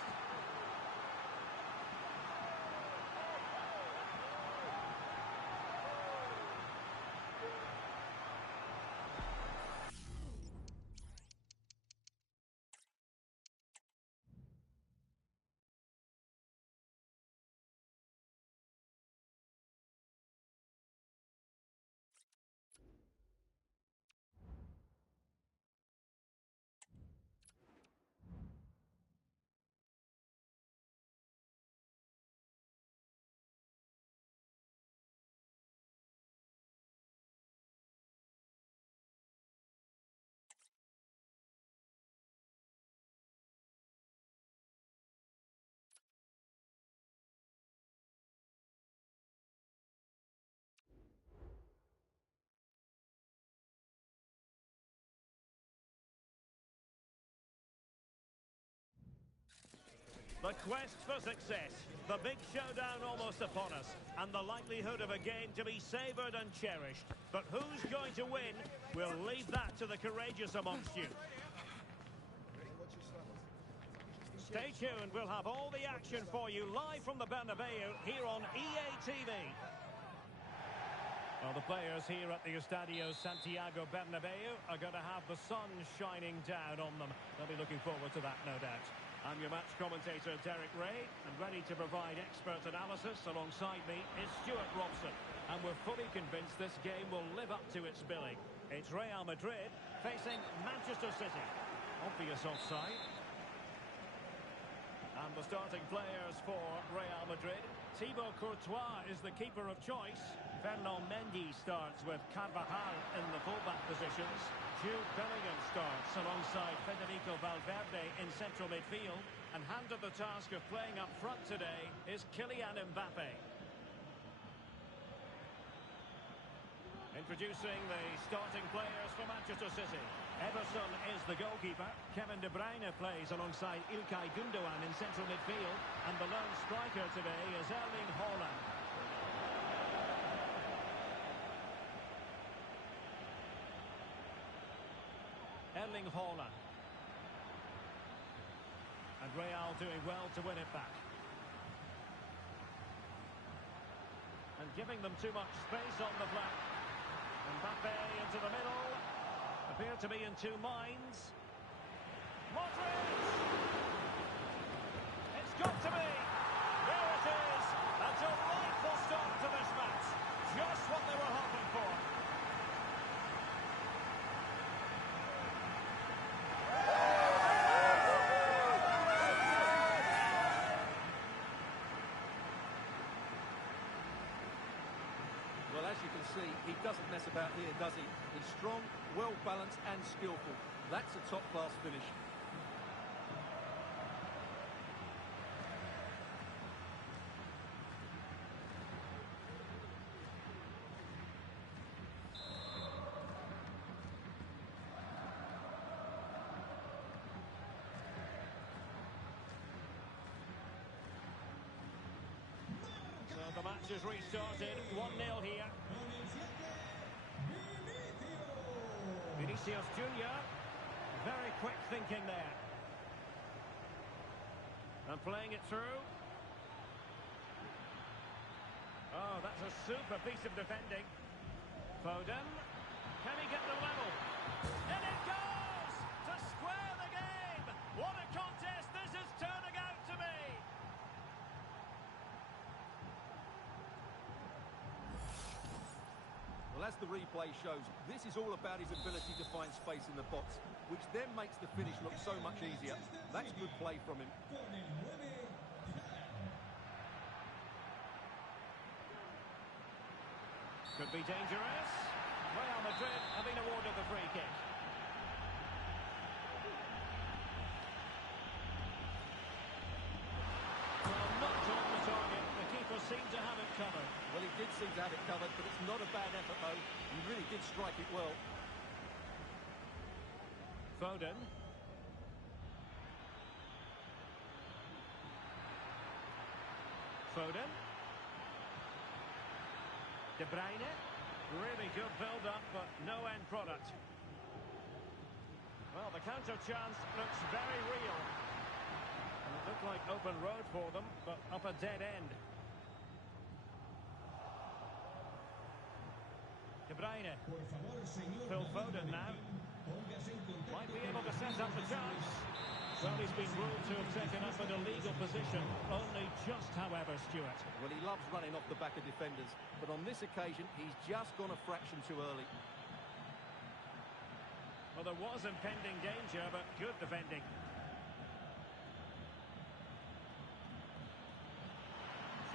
The quest for success, the big showdown almost upon us, and the likelihood of a game to be savoured and cherished. But who's going to win? We'll leave that to the courageous amongst you. Stay tuned, we'll have all the action for you live from the Bernabeu here on EA TV. Well, the players here at the Estadio Santiago Bernabeu are going to have the sun shining down on them. They'll be looking forward to that, no doubt. I'm your match commentator, Derek Ray, and ready to provide expert analysis alongside me is Stuart Robson. And we're fully convinced this game will live up to its billing. It's Real Madrid facing Manchester City. Obvious offside. And the starting players for Real Madrid. Thibaut Courtois is the keeper of choice. Fernand Mendy starts with Carvajal in the fullback positions. Jude Bellingham starts alongside Federico Valverde in central midfield. And handed the task of playing up front today is Kylian Mbappe. Introducing the starting players for Manchester City. Ederson is the goalkeeper. Kevin De Bruyne plays alongside Ilkay Gundogan in central midfield. And the lone striker today is Erling Haaland. Erling Haaland. And Real doing well to win it back. And giving them too much space on the flank. Mbappe into the middle. Appear to be in two minds. Modric! It's got to be! There it is! A delightful start to this match. Just what they were hoping for. as you can see, he doesn't mess about here, does he? He's strong, well-balanced and skillful. That's a top-class finish. So the match has restarted, 1-0 here. Vinicius Junior, very quick thinking there. And playing it through. Oh, that's a super piece of defending. Foden, can he get the level? And it goes to square the game. What a contest this is turning out to be. Well, as the replay shows, this is all about his ability to find space in the box, which then makes the finish look so much easier. That's good play from him. Could be dangerous. Real Madrid have been awarded the free kick. Well, not on the target. The keeper seemed to have it covered. Well, he did seem to have it covered, but it's not a bad effort, though. He really did strike it well. Foden. Foden. De Bruyne. Really good build-up, but no end product. Well, the counter chance looks very real. And it looked like open road for them, but up a dead end. De Bruyne. Phil Foden now. Might be able to set up the chance. Well, he's been ruled to have taken up an illegal position. Only just, however, Stuart. Well, he loves running off the back of defenders, but on this occasion, he's just gone a fraction too early. Well, there was impending danger, but good defending.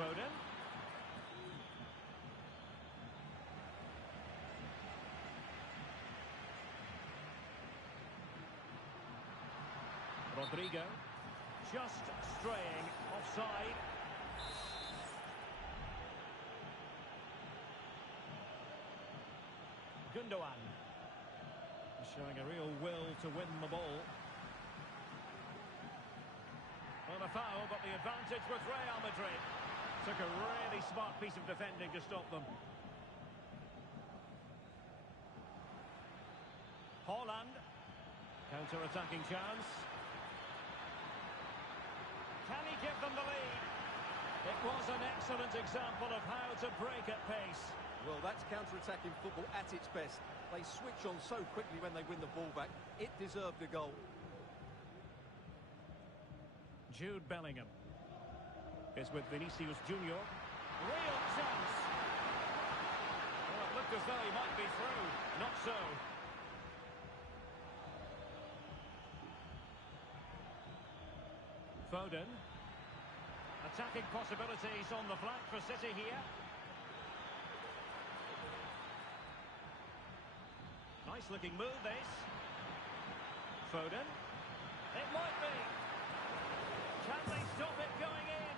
Foden. Rodrigo, just straying offside. Gundogan, showing a real will to win the ball. Well, a foul, but the advantage with Real Madrid. Took a really smart piece of defending to stop them. Haaland, counter-attacking chance. Can he give them the lead? It was an excellent example of how to break at pace. Well, that's counter-attacking football at its best. They switch on so quickly when they win the ball back. It deserved a goal. Jude Bellingham is with Vinicius Junior. Real chance. Well, it looked as though he might be through. Not so. Foden. Attacking possibilities on the flank for City here. Nice looking move this. Foden. It might be. Can they stop it going in?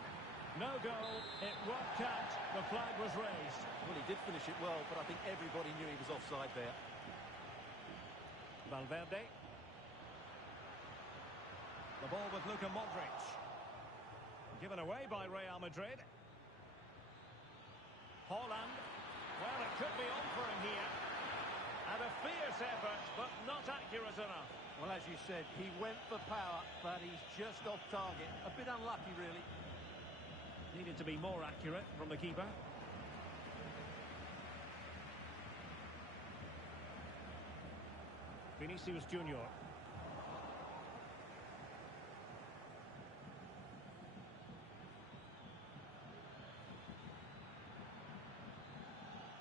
No goal. It won't count. The flag was raised. Well, he did finish it well, but I think everybody knew he was offside there. Valverde. The ball with Luka Modric. Given away by Real Madrid. Haaland. Well, it could be on for him here. And a fierce effort, but not accurate enough. Well, as you said, he went for power, but he's just off target. A bit unlucky, really. Needed to be more accurate from the keeper. Vinicius Junior.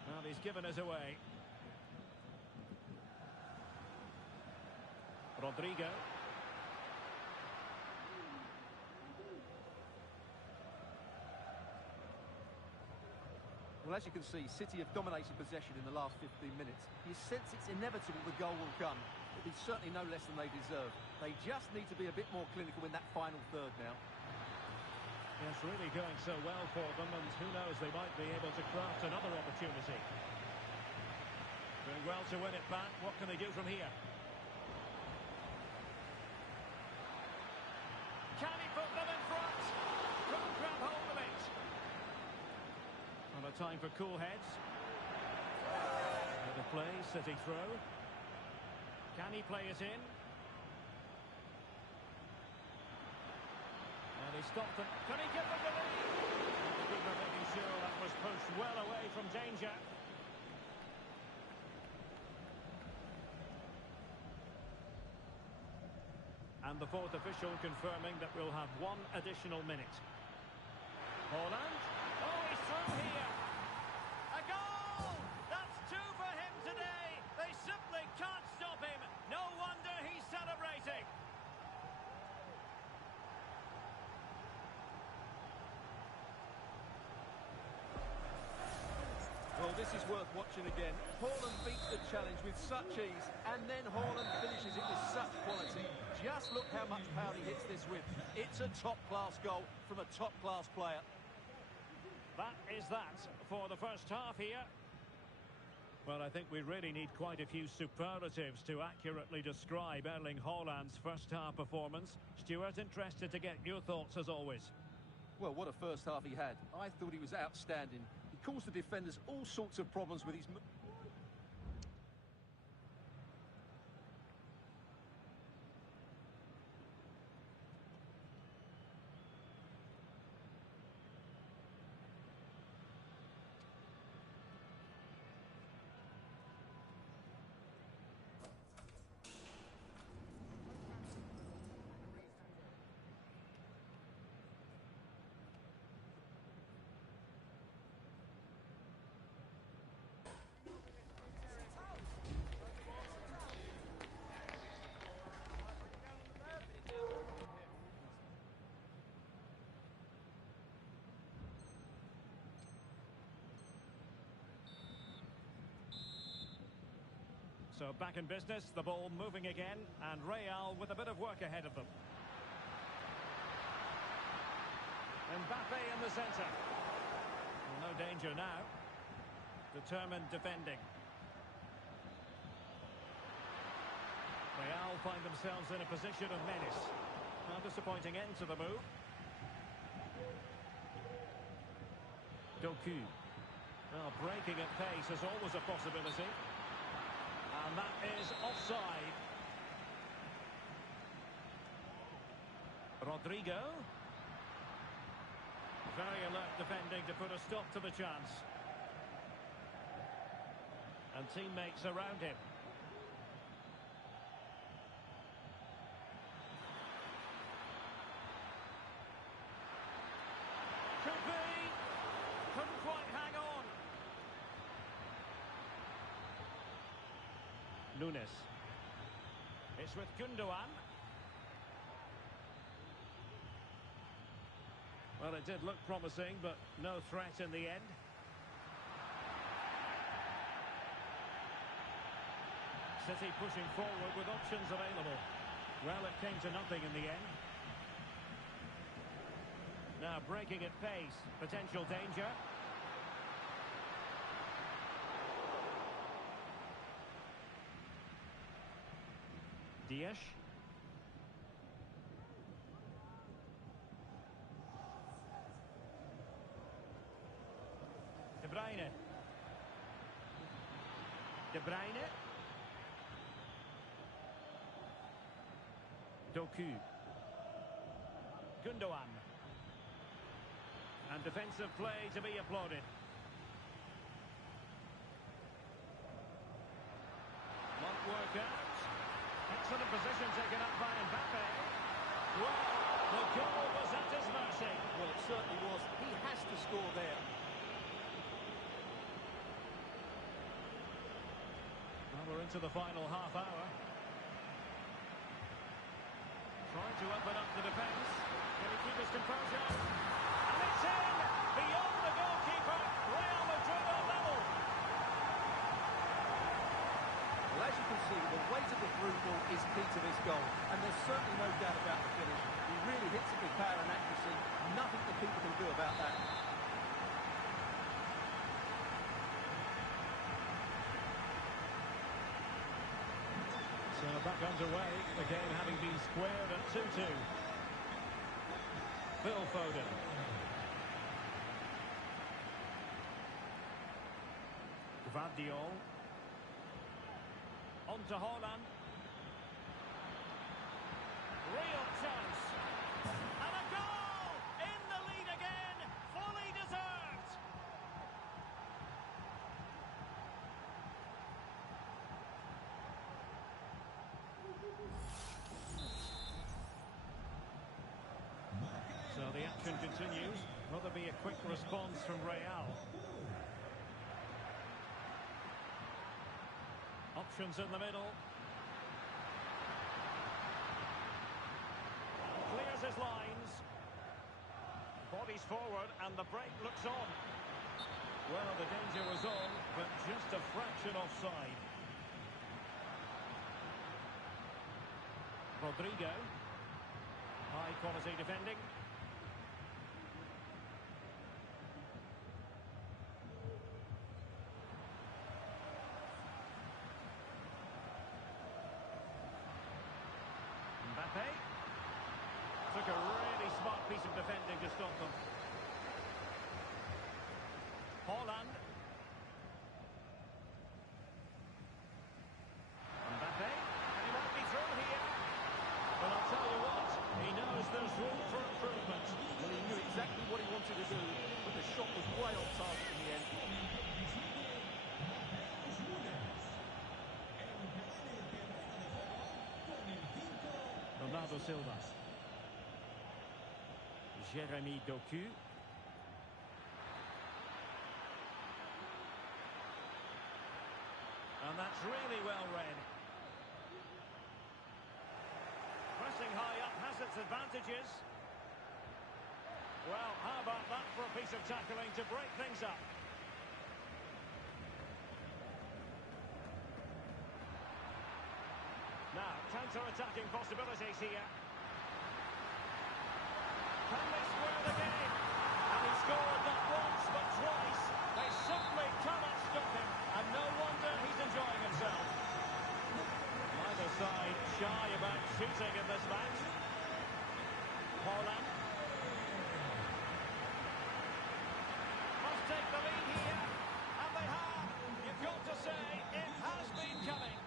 Well, he's given us away. Rodrigo. Well, as you can see, City have dominated possession in the last 15 minutes. You sense it's inevitable the goal will come. It'll be certainly no less than they deserve. They just need to be a bit more clinical in that final third now. Yes, really going so well for them, and who knows, they might be able to craft another opportunity. Doing well to win it back. What can they do from here? Can he put them in front? Couldn't grab hold of it. And a time for cool heads. Out of play, City throw. Can he play it in? And he stopped them. Can he give them the lead? And the keeper making sure that was pushed well away from danger. And the fourth official confirming that we'll have one additional minute. Haaland. Oh, he's through here. A goal! That's two for him today. They simply can't stop him. No wonder he's celebrating. Well, this is worth watching again. Haaland beats the challenge with such ease, and then Haaland finishes it with such quality. Just look how much power he hits this with. It's a top-class goal from a top-class player. That is that for the first half here. Well, I think we really need quite a few superlatives to accurately describe Erling Haaland's first-half performance. Stuart, interested to get your thoughts as always. Well, what a first half he had. I thought he was outstanding. He caused the defenders all sorts of problems with his... So back in business, the ball moving again, and Real with a bit of work ahead of them. Mbappe in the centre. Well, no danger now. Determined defending. Real find themselves in a position of menace. A disappointing end to the move. Doku. Well, breaking at pace is always a possibility. And that is offside. Rodrigo. Very alert defending to put a stop to the chance. And teammates around him. Could be. Couldn't quite hang on. Nunes. It's with Gundogan. Well, it did look promising, but no threat in the end. City pushing forward with options available. Well, it came to nothing in the end. Now breaking at pace. Potential danger. Dias. De Bruyne. De Bruyne. Doku. Gundogan. And defensive play to be applauded. Won't work out. Excellent position taken up by Mbappe. Well, the goal was at his mercy. Well, it certainly was. He has to score there. Well, we're into the final half hour. Trying to open up the defence. Can he keep his composure? And it's It's in! Beyond the goalkeeper. Real Madrid are level. Well, as you can see, the weight of the through ball is key to this goal, and there's certainly no doubt about the finish. He really hits it with power and accuracy. Nothing the keeper can do about that. So back underway, the game having been squared at 2-2. Phil Foden. Gvardiol. On to Haaland. Real chance. And a goal! In the lead again! Fully deserved! So the action continues. Will there be a quick response from Real? Options in the middle. Clears his lines. Bodies forward and the break looks on. Well, the danger was on, but just a fraction offside. Rodrigo. High quality defending. Mbappe. Took a really smart piece of defending to stop them. Haaland. Mbappe. And he might be through here. But I'll tell you what, he knows there's room for improvement. Well, he knew exactly what he wanted to do, but the shot was way off target in the end. Bernardo Silva. Jeremy Doku. And that's really well read. Pressing high up has its advantages. Well, how about that for a piece of tackling to break things up? Now, counter-attacking possibilities here. Can they square the game? And he scored not once, but twice. They simply cannot stop him. And no wonder he's enjoying himself. Neither side shy about shooting in this match. Haaland. Must take the lead here. And they have. You've got to say, it has been coming.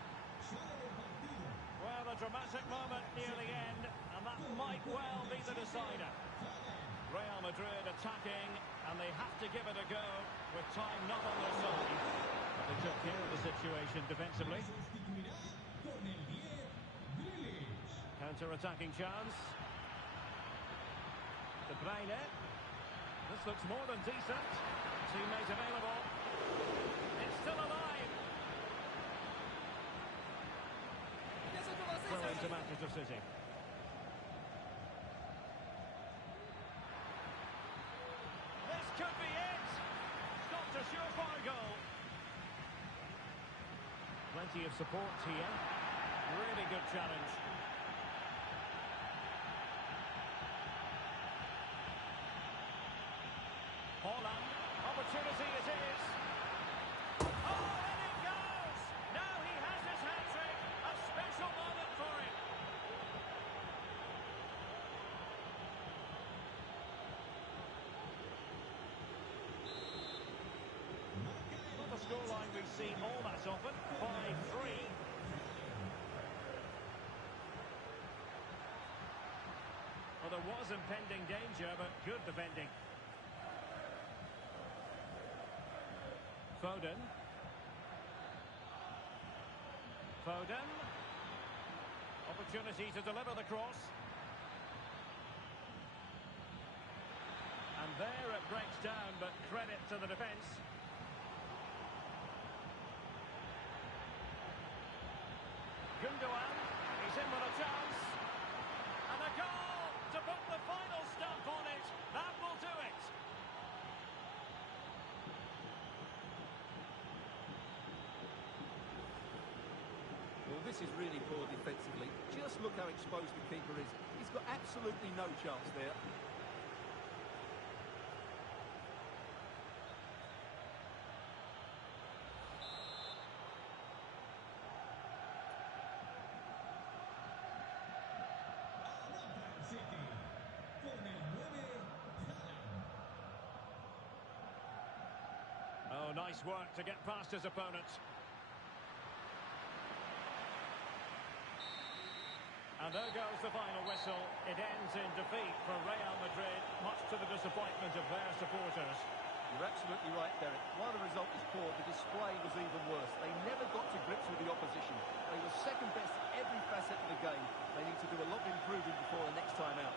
Well, a dramatic moment near the end, and that might well be the decider. Real Madrid attacking, and they have to give it a go with time not on their side. But they took care of the situation defensively. Counter-attacking chance. De Bruyne. This looks more than decent. Teammate available. It's still alive. Throw into Manchester City. This could be it. Stopped a surefire goal. Plenty of support here. Really good challenge. Haaland. Opportunity it is. Oh, and it goes! Now he has his hat-trick. A special moment for him. Not the scoreline we see all that often. 5-3. Well, there was impending danger, but good defending. Foden. Foden. Opportunity to deliver the cross. And there it breaks down, but credit to the defence. Gundogan. He's in with a chance. And a goal to put the final stamp on it. That will do it. this is really poor defensively. Just look how exposed the keeper is. He's got absolutely no chance there. Anota el City. Con el 9, Haaland. Oh, nice work to get past his opponents. And there goes the final whistle. It ends in defeat for Real Madrid, much to the disappointment of their supporters. You're absolutely right, Derek. While the result was poor, the display was even worse. They never got to grips with the opposition. They were second best in every facet of the game. They need to do a lot of improving before the next time out.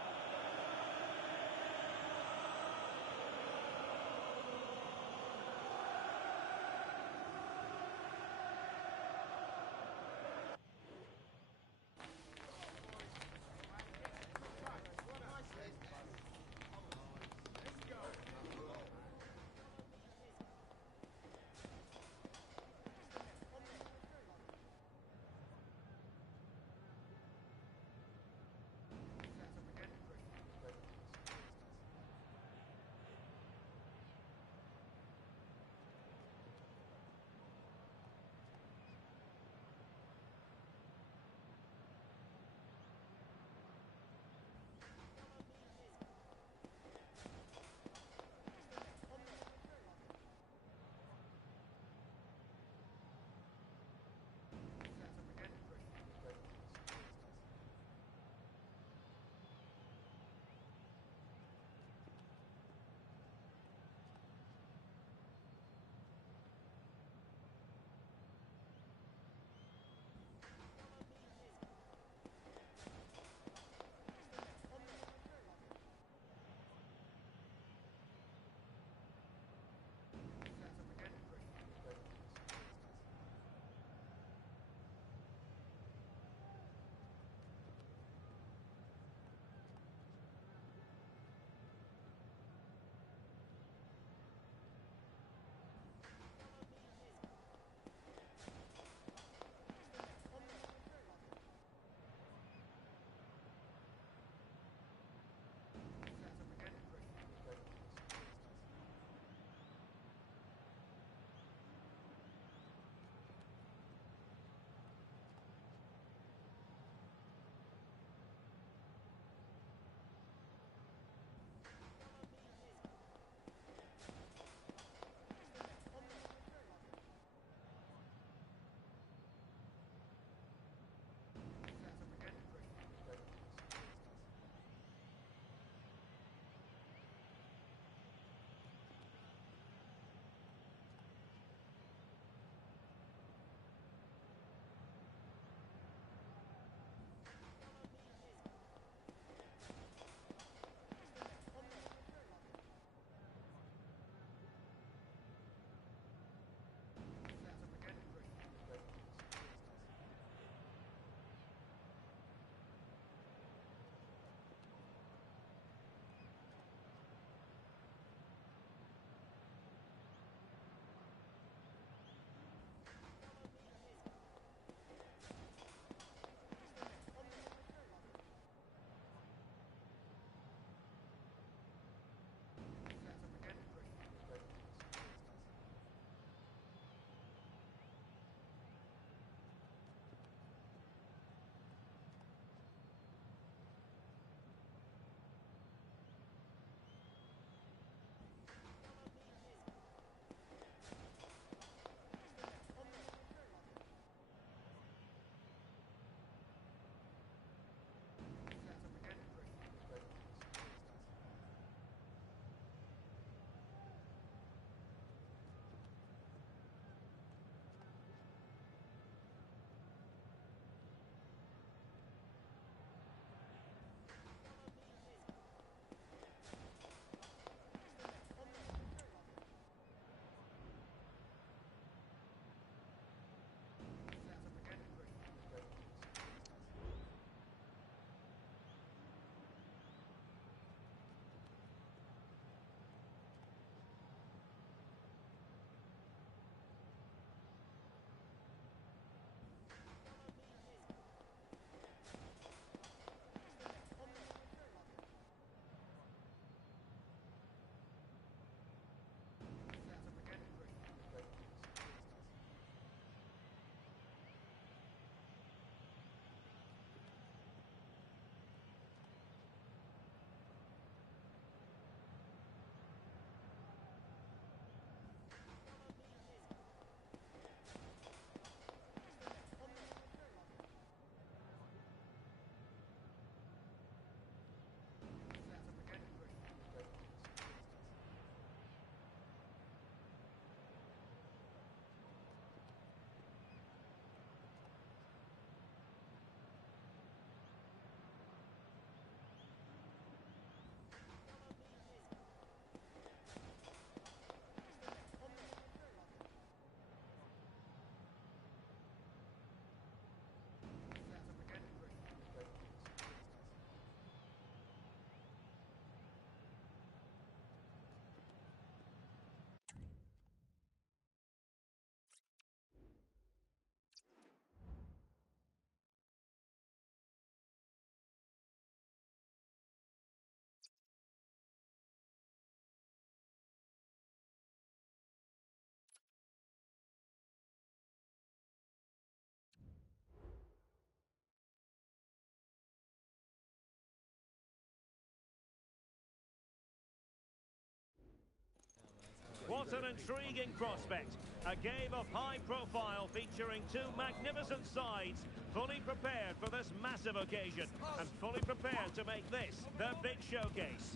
What an intriguing prospect. A game of high profile featuring two magnificent sides, fully prepared for this massive occasion and fully prepared to make this their big showcase.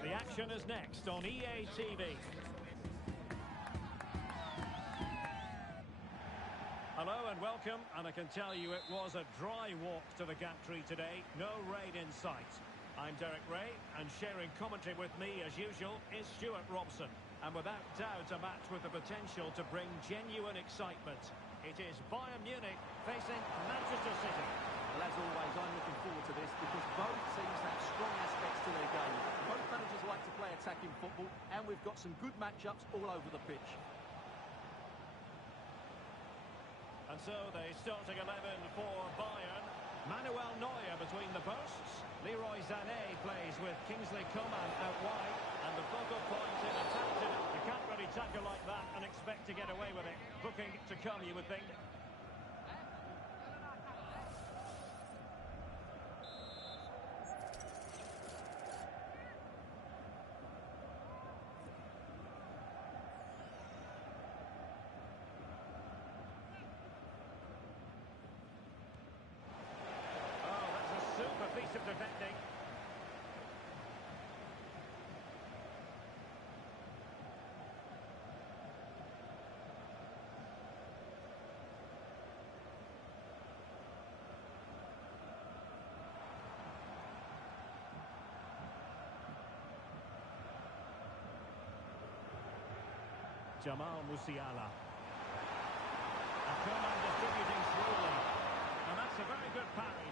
The action is next on EA TV. Hello and welcome, and I can tell you it was a dry walk to the gantry today, no rain in sight. I'm Derek Ray, and sharing commentary with me as usual is Stuart Robson. And without doubt a match with the potential to bring genuine excitement. It is Bayern Munich facing Manchester City. Well, as always, I'm looking forward to this because both teams have strong aspects to their game. Both managers like to play attacking football, and we've got some good matchups all over the pitch. And so the starting 11 for Bayern. Manuel Neuer between the posts. Leroy Sané plays with Kingsley Coman out wide. And the focal point in attack. You can't really tackle like that and expect to get away with it. Booking to come, you would think. Piece of defending. Jamal Musiala. And Coman distributing slowly. And that's a very good parry.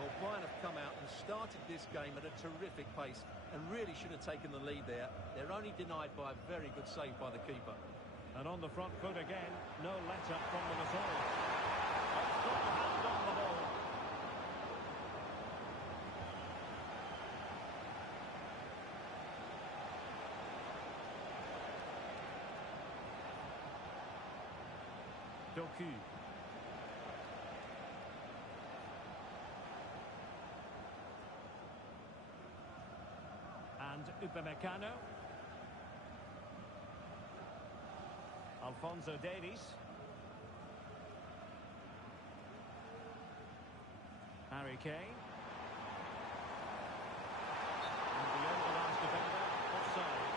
Well, Bayern have come out and started this game at a terrific pace and really should have taken the lead there. They're only denied by a very good save by the keeper. And on the front foot again, no let-up from them at all. Off got a hand on the ball. Doku. And Upamecano. Alphonso Davies. Harry Kane. And beyond the last defender, offside.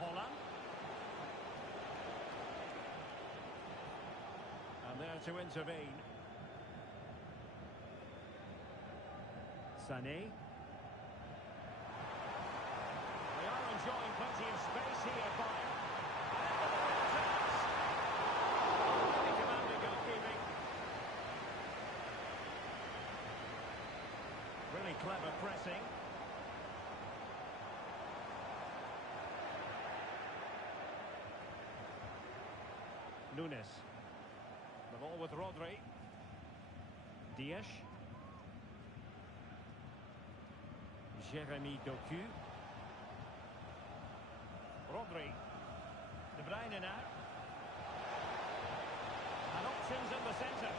Holland. And there to intervene. Sané. They are enjoying plenty of space here, Bayern. And the ball turns. Really commanding goalkeeping. Really clever pressing. Nunes. The ball with Rodri. Dias. Jeremy Doku. Rodri. De Bruyne now. And options in the centre.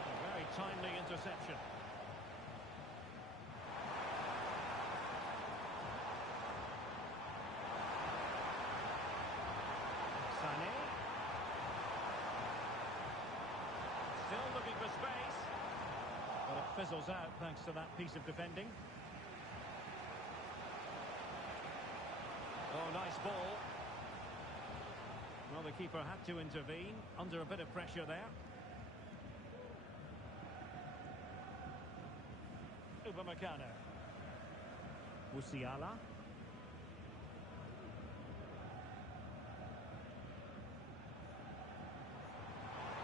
A very timely interception. Sané. Still looking for space. But it fizzles out thanks to that piece of defending. Oh, nice ball. Well, the keeper had to intervene under a bit of pressure there. Upamecano. Musiala.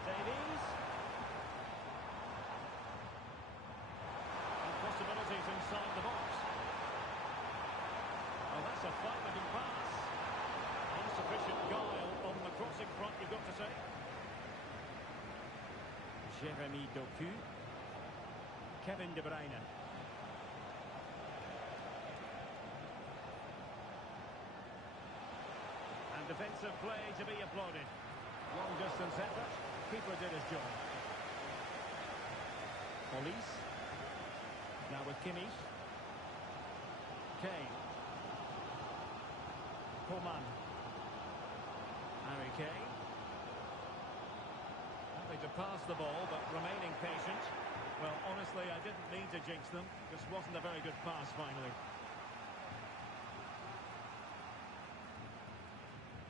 Davies. And possibilities inside the box. Oh, that's a fine-looking pass. Insufficient guile on the crossing front, you've got to say. Jeremy Doku. Kevin De Bruyne. And defensive play to be applauded. Long distance effort. Keeper did his job. Olise. Now with Kimmich. Kane. Coman. Harry Kane. Happy to pass the ball, but remaining patient. Well, honestly, I didn't mean to jinx them. This wasn't a very good pass, finally.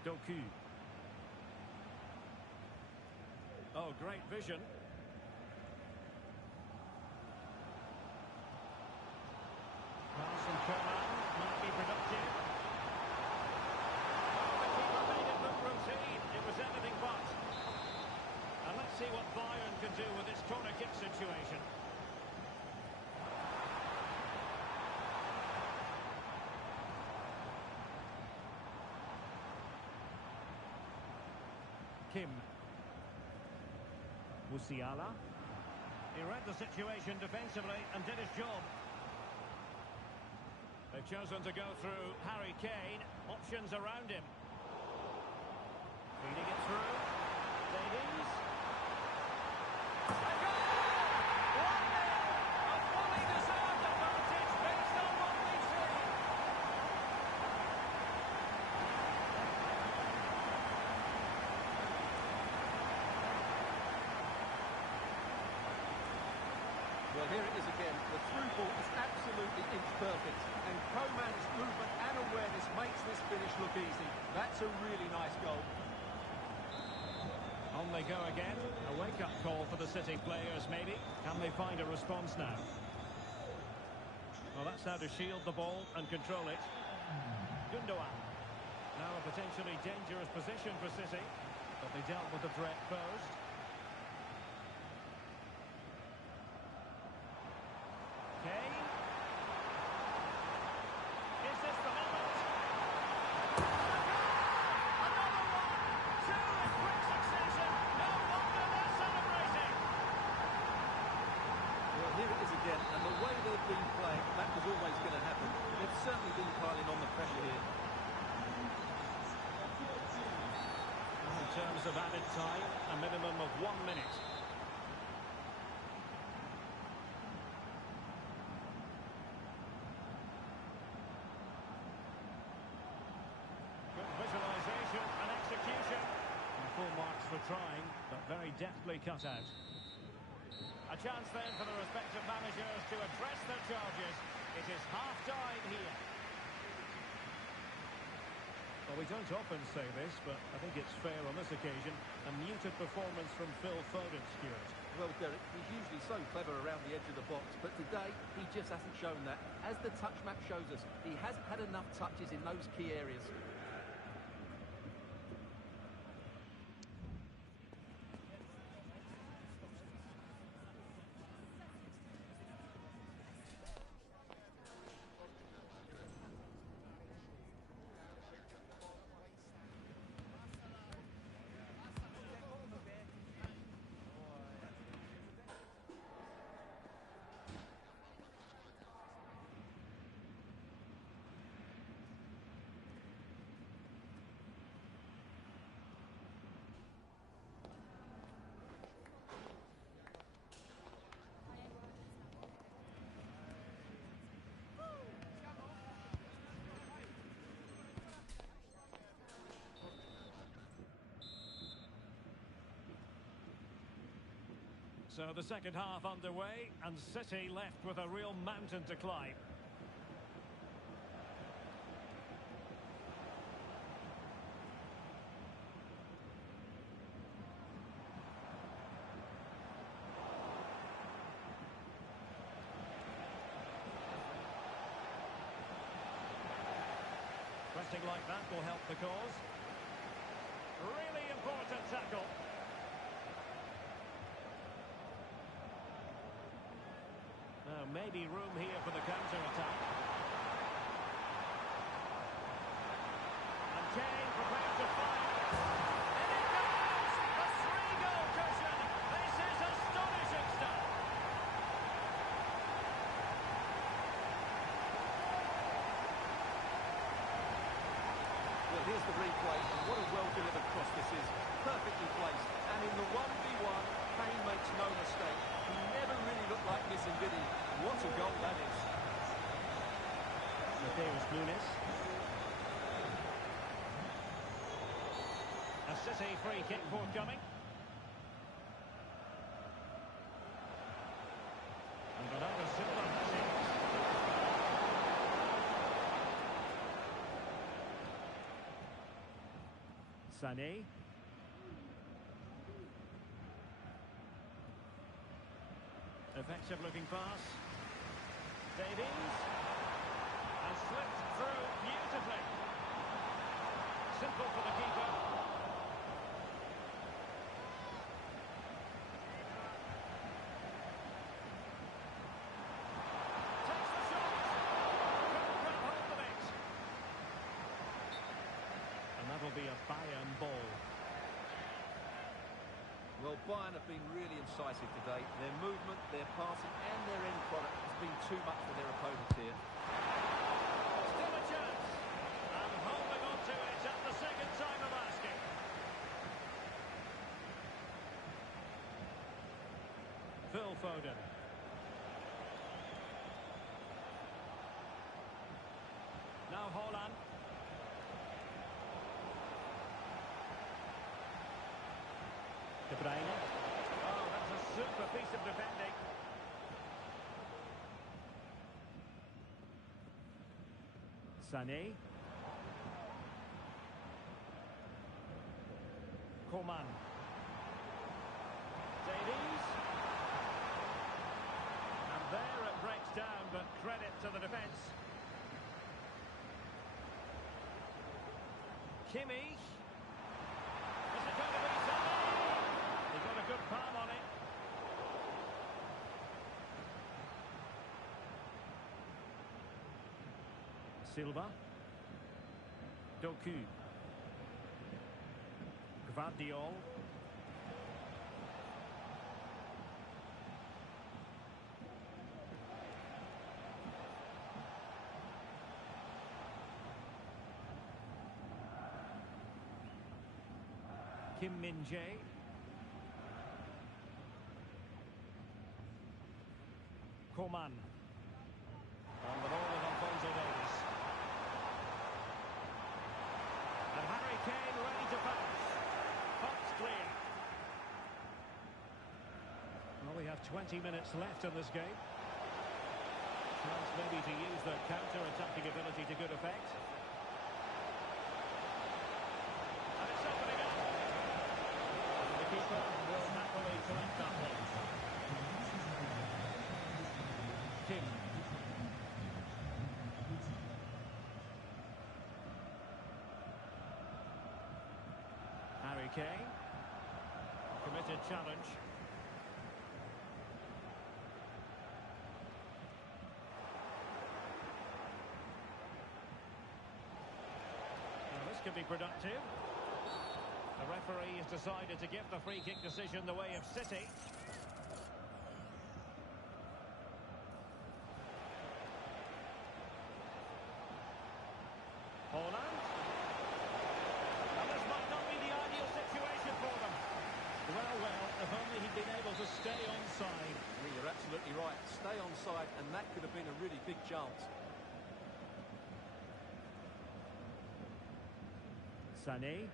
Doku. Oh, great vision. Pass from Coman might be productive. Oh, the keeper made it look routine. It was anything but. And let's see what Bayern can do with this corner kick situation. Kim. Musiala. He read the situation defensively and did his job. They've chosen to go through Harry Kane. Options around him. Feeding it through. Davies. A goal! 1-0! A fully deserved advantage based on what we've seen. Well, here it is again. The through ball is absolutely inch perfect. And Coman's movement and awareness makes this finish look easy. That's a really nice goal. On they go again. A wake-up call for the City players, maybe. Can they find a response now? Well, that's how to shield the ball and control it. Gundogan. Now a potentially dangerous position for City. But they dealt with the threat posed. Kane. Is this the moment? Another one! Two in quick succession! No wonder they're celebrating! Well, here it is again. And the way they've been playing, that was always going to happen. They've certainly been piling on the pressure here. In terms of added time, a minimum of 1 minute. Good visualisation and execution. And full marks for trying, but very deftly cut out. A chance then for the respective managers to address their charges. It is half-time here. Well, we don't often say this, but I think it's fair on this occasion. A muted performance from Phil Foden, Stuart. Well, Derek, he's usually so clever around the edge of the box, but today he just hasn't shown that. As the touch map shows us, he hasn't had enough touches in those key areas. So the second half underway, and City left with a real mountain to climb. Pressing like that will help the cause. Really important tackle. Now, maybe room here for the counter-attack. And Kane prepared to fire. And it goes! A 3-goal cushion! This is astonishing stuff! Well, here's the replay. play, and what a well-delivered cross this is. Perfectly placed, and in the 1v1, Kane makes no mistake. He never really looked like missing, did he? What a goal that is. Mateus Nunes. A City free kick forthcoming. And Bernardo Silva has it. Sané. Effective looking pass. Davies. And slipped through beautifully. Simple for the keeper. Takes the shot. Couldn't grab hold of it. And that'll be a Bayern ball. Well, Bayern have been really incisive today. Their movement, their passing and their end product has been too much for their opponents here. Still a chance. And holding on to it at the second time of asking. Phil Foden. Now Haaland. De Bruyne. Oh, that's a super piece of defending. Sané. Coman. Davies. And there it breaks down, but credit to the defence. Kimmich. Is it going to be Sané? He got a good palm on it. Silva. Doku. Gvardiol. Kim Min-jae. Coman. On the ball of Alphonso Davies. And Harry Kane ready to bounce. Fox clear. Well, we have 20 minutes left in this game. Chance maybe to use their counter-attacking ability to good effect. And it's opening up. And the keeper will happily collect that one. Kim. Harry Kane. Committed challenge. Now this could be productive. The referee has decided to give the free kick decision the way of City. Haaland. And this might not be the ideal situation for them. Well, if only he'd been able to stay onside. Yeah, you're absolutely right. Stay onside, and that could have been a really big chance. Sané.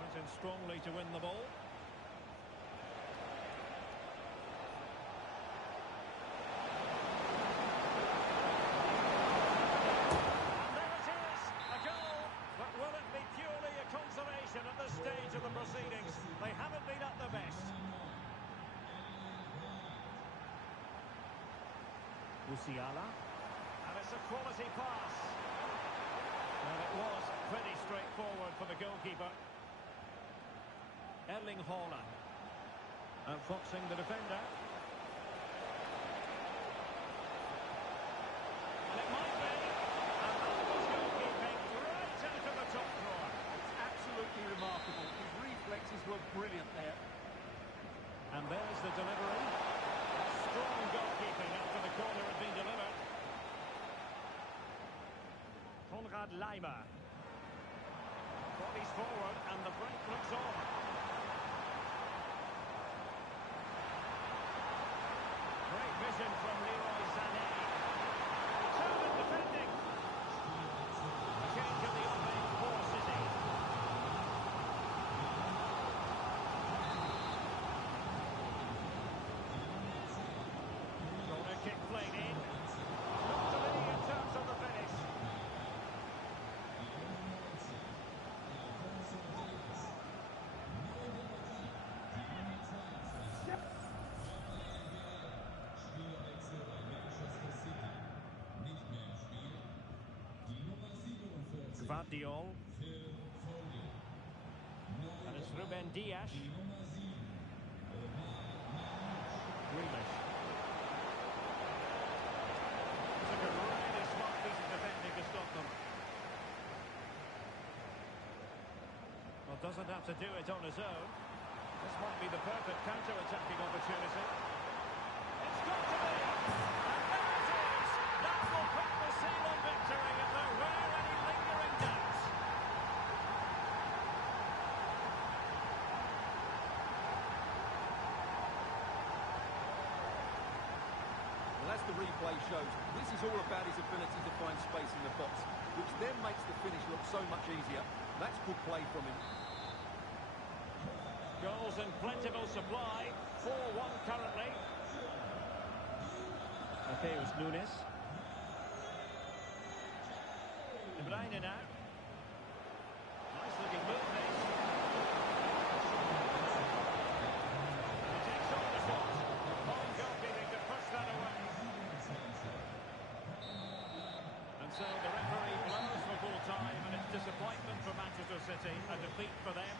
Went in strongly to win the ball. And there it is, a goal. But will it be purely a consolation at this stage of the proceedings? They haven't been at their best. Musiala. And it's a quality pass. And it was pretty straightforward for the goalkeeper. Erling Haaland. Outfoxing the defender. And it might be. And that was goalkeeping right out of the top drawer. It's absolutely remarkable. His reflexes were brilliant there. And there's the delivery. Strong goalkeeping after the corner had been delivered. Konrad Konrad Laimer. Bodies forward and the break looks on. Great vision from Leroy Sané. Return and defending. Change of the offing for City. Corner kick played in. Not to be in terms of the finish. Gvardiol. And it's Ruben Dias. Grealish. Took a really smart piece of defending to stop them. Well, doesn't have to do it on his own. This might be the perfect counter-attacking opportunity. It's got to be! And there it is! That will put the seal on victory if there were any lingering doubts. Well, as the replay shows, this is all about his ability to find space in the box, which then makes the finish look so much easier. That's good play from him. Goals in plentiful supply. 4-1 currently. Okay, it was Nunes. De Bruyne now. Nice looking move, this. He takes on the shot. Home goalkeeping to push that away. And so the referee blows for full time, and it's disappointment for Manchester City, a defeat for them.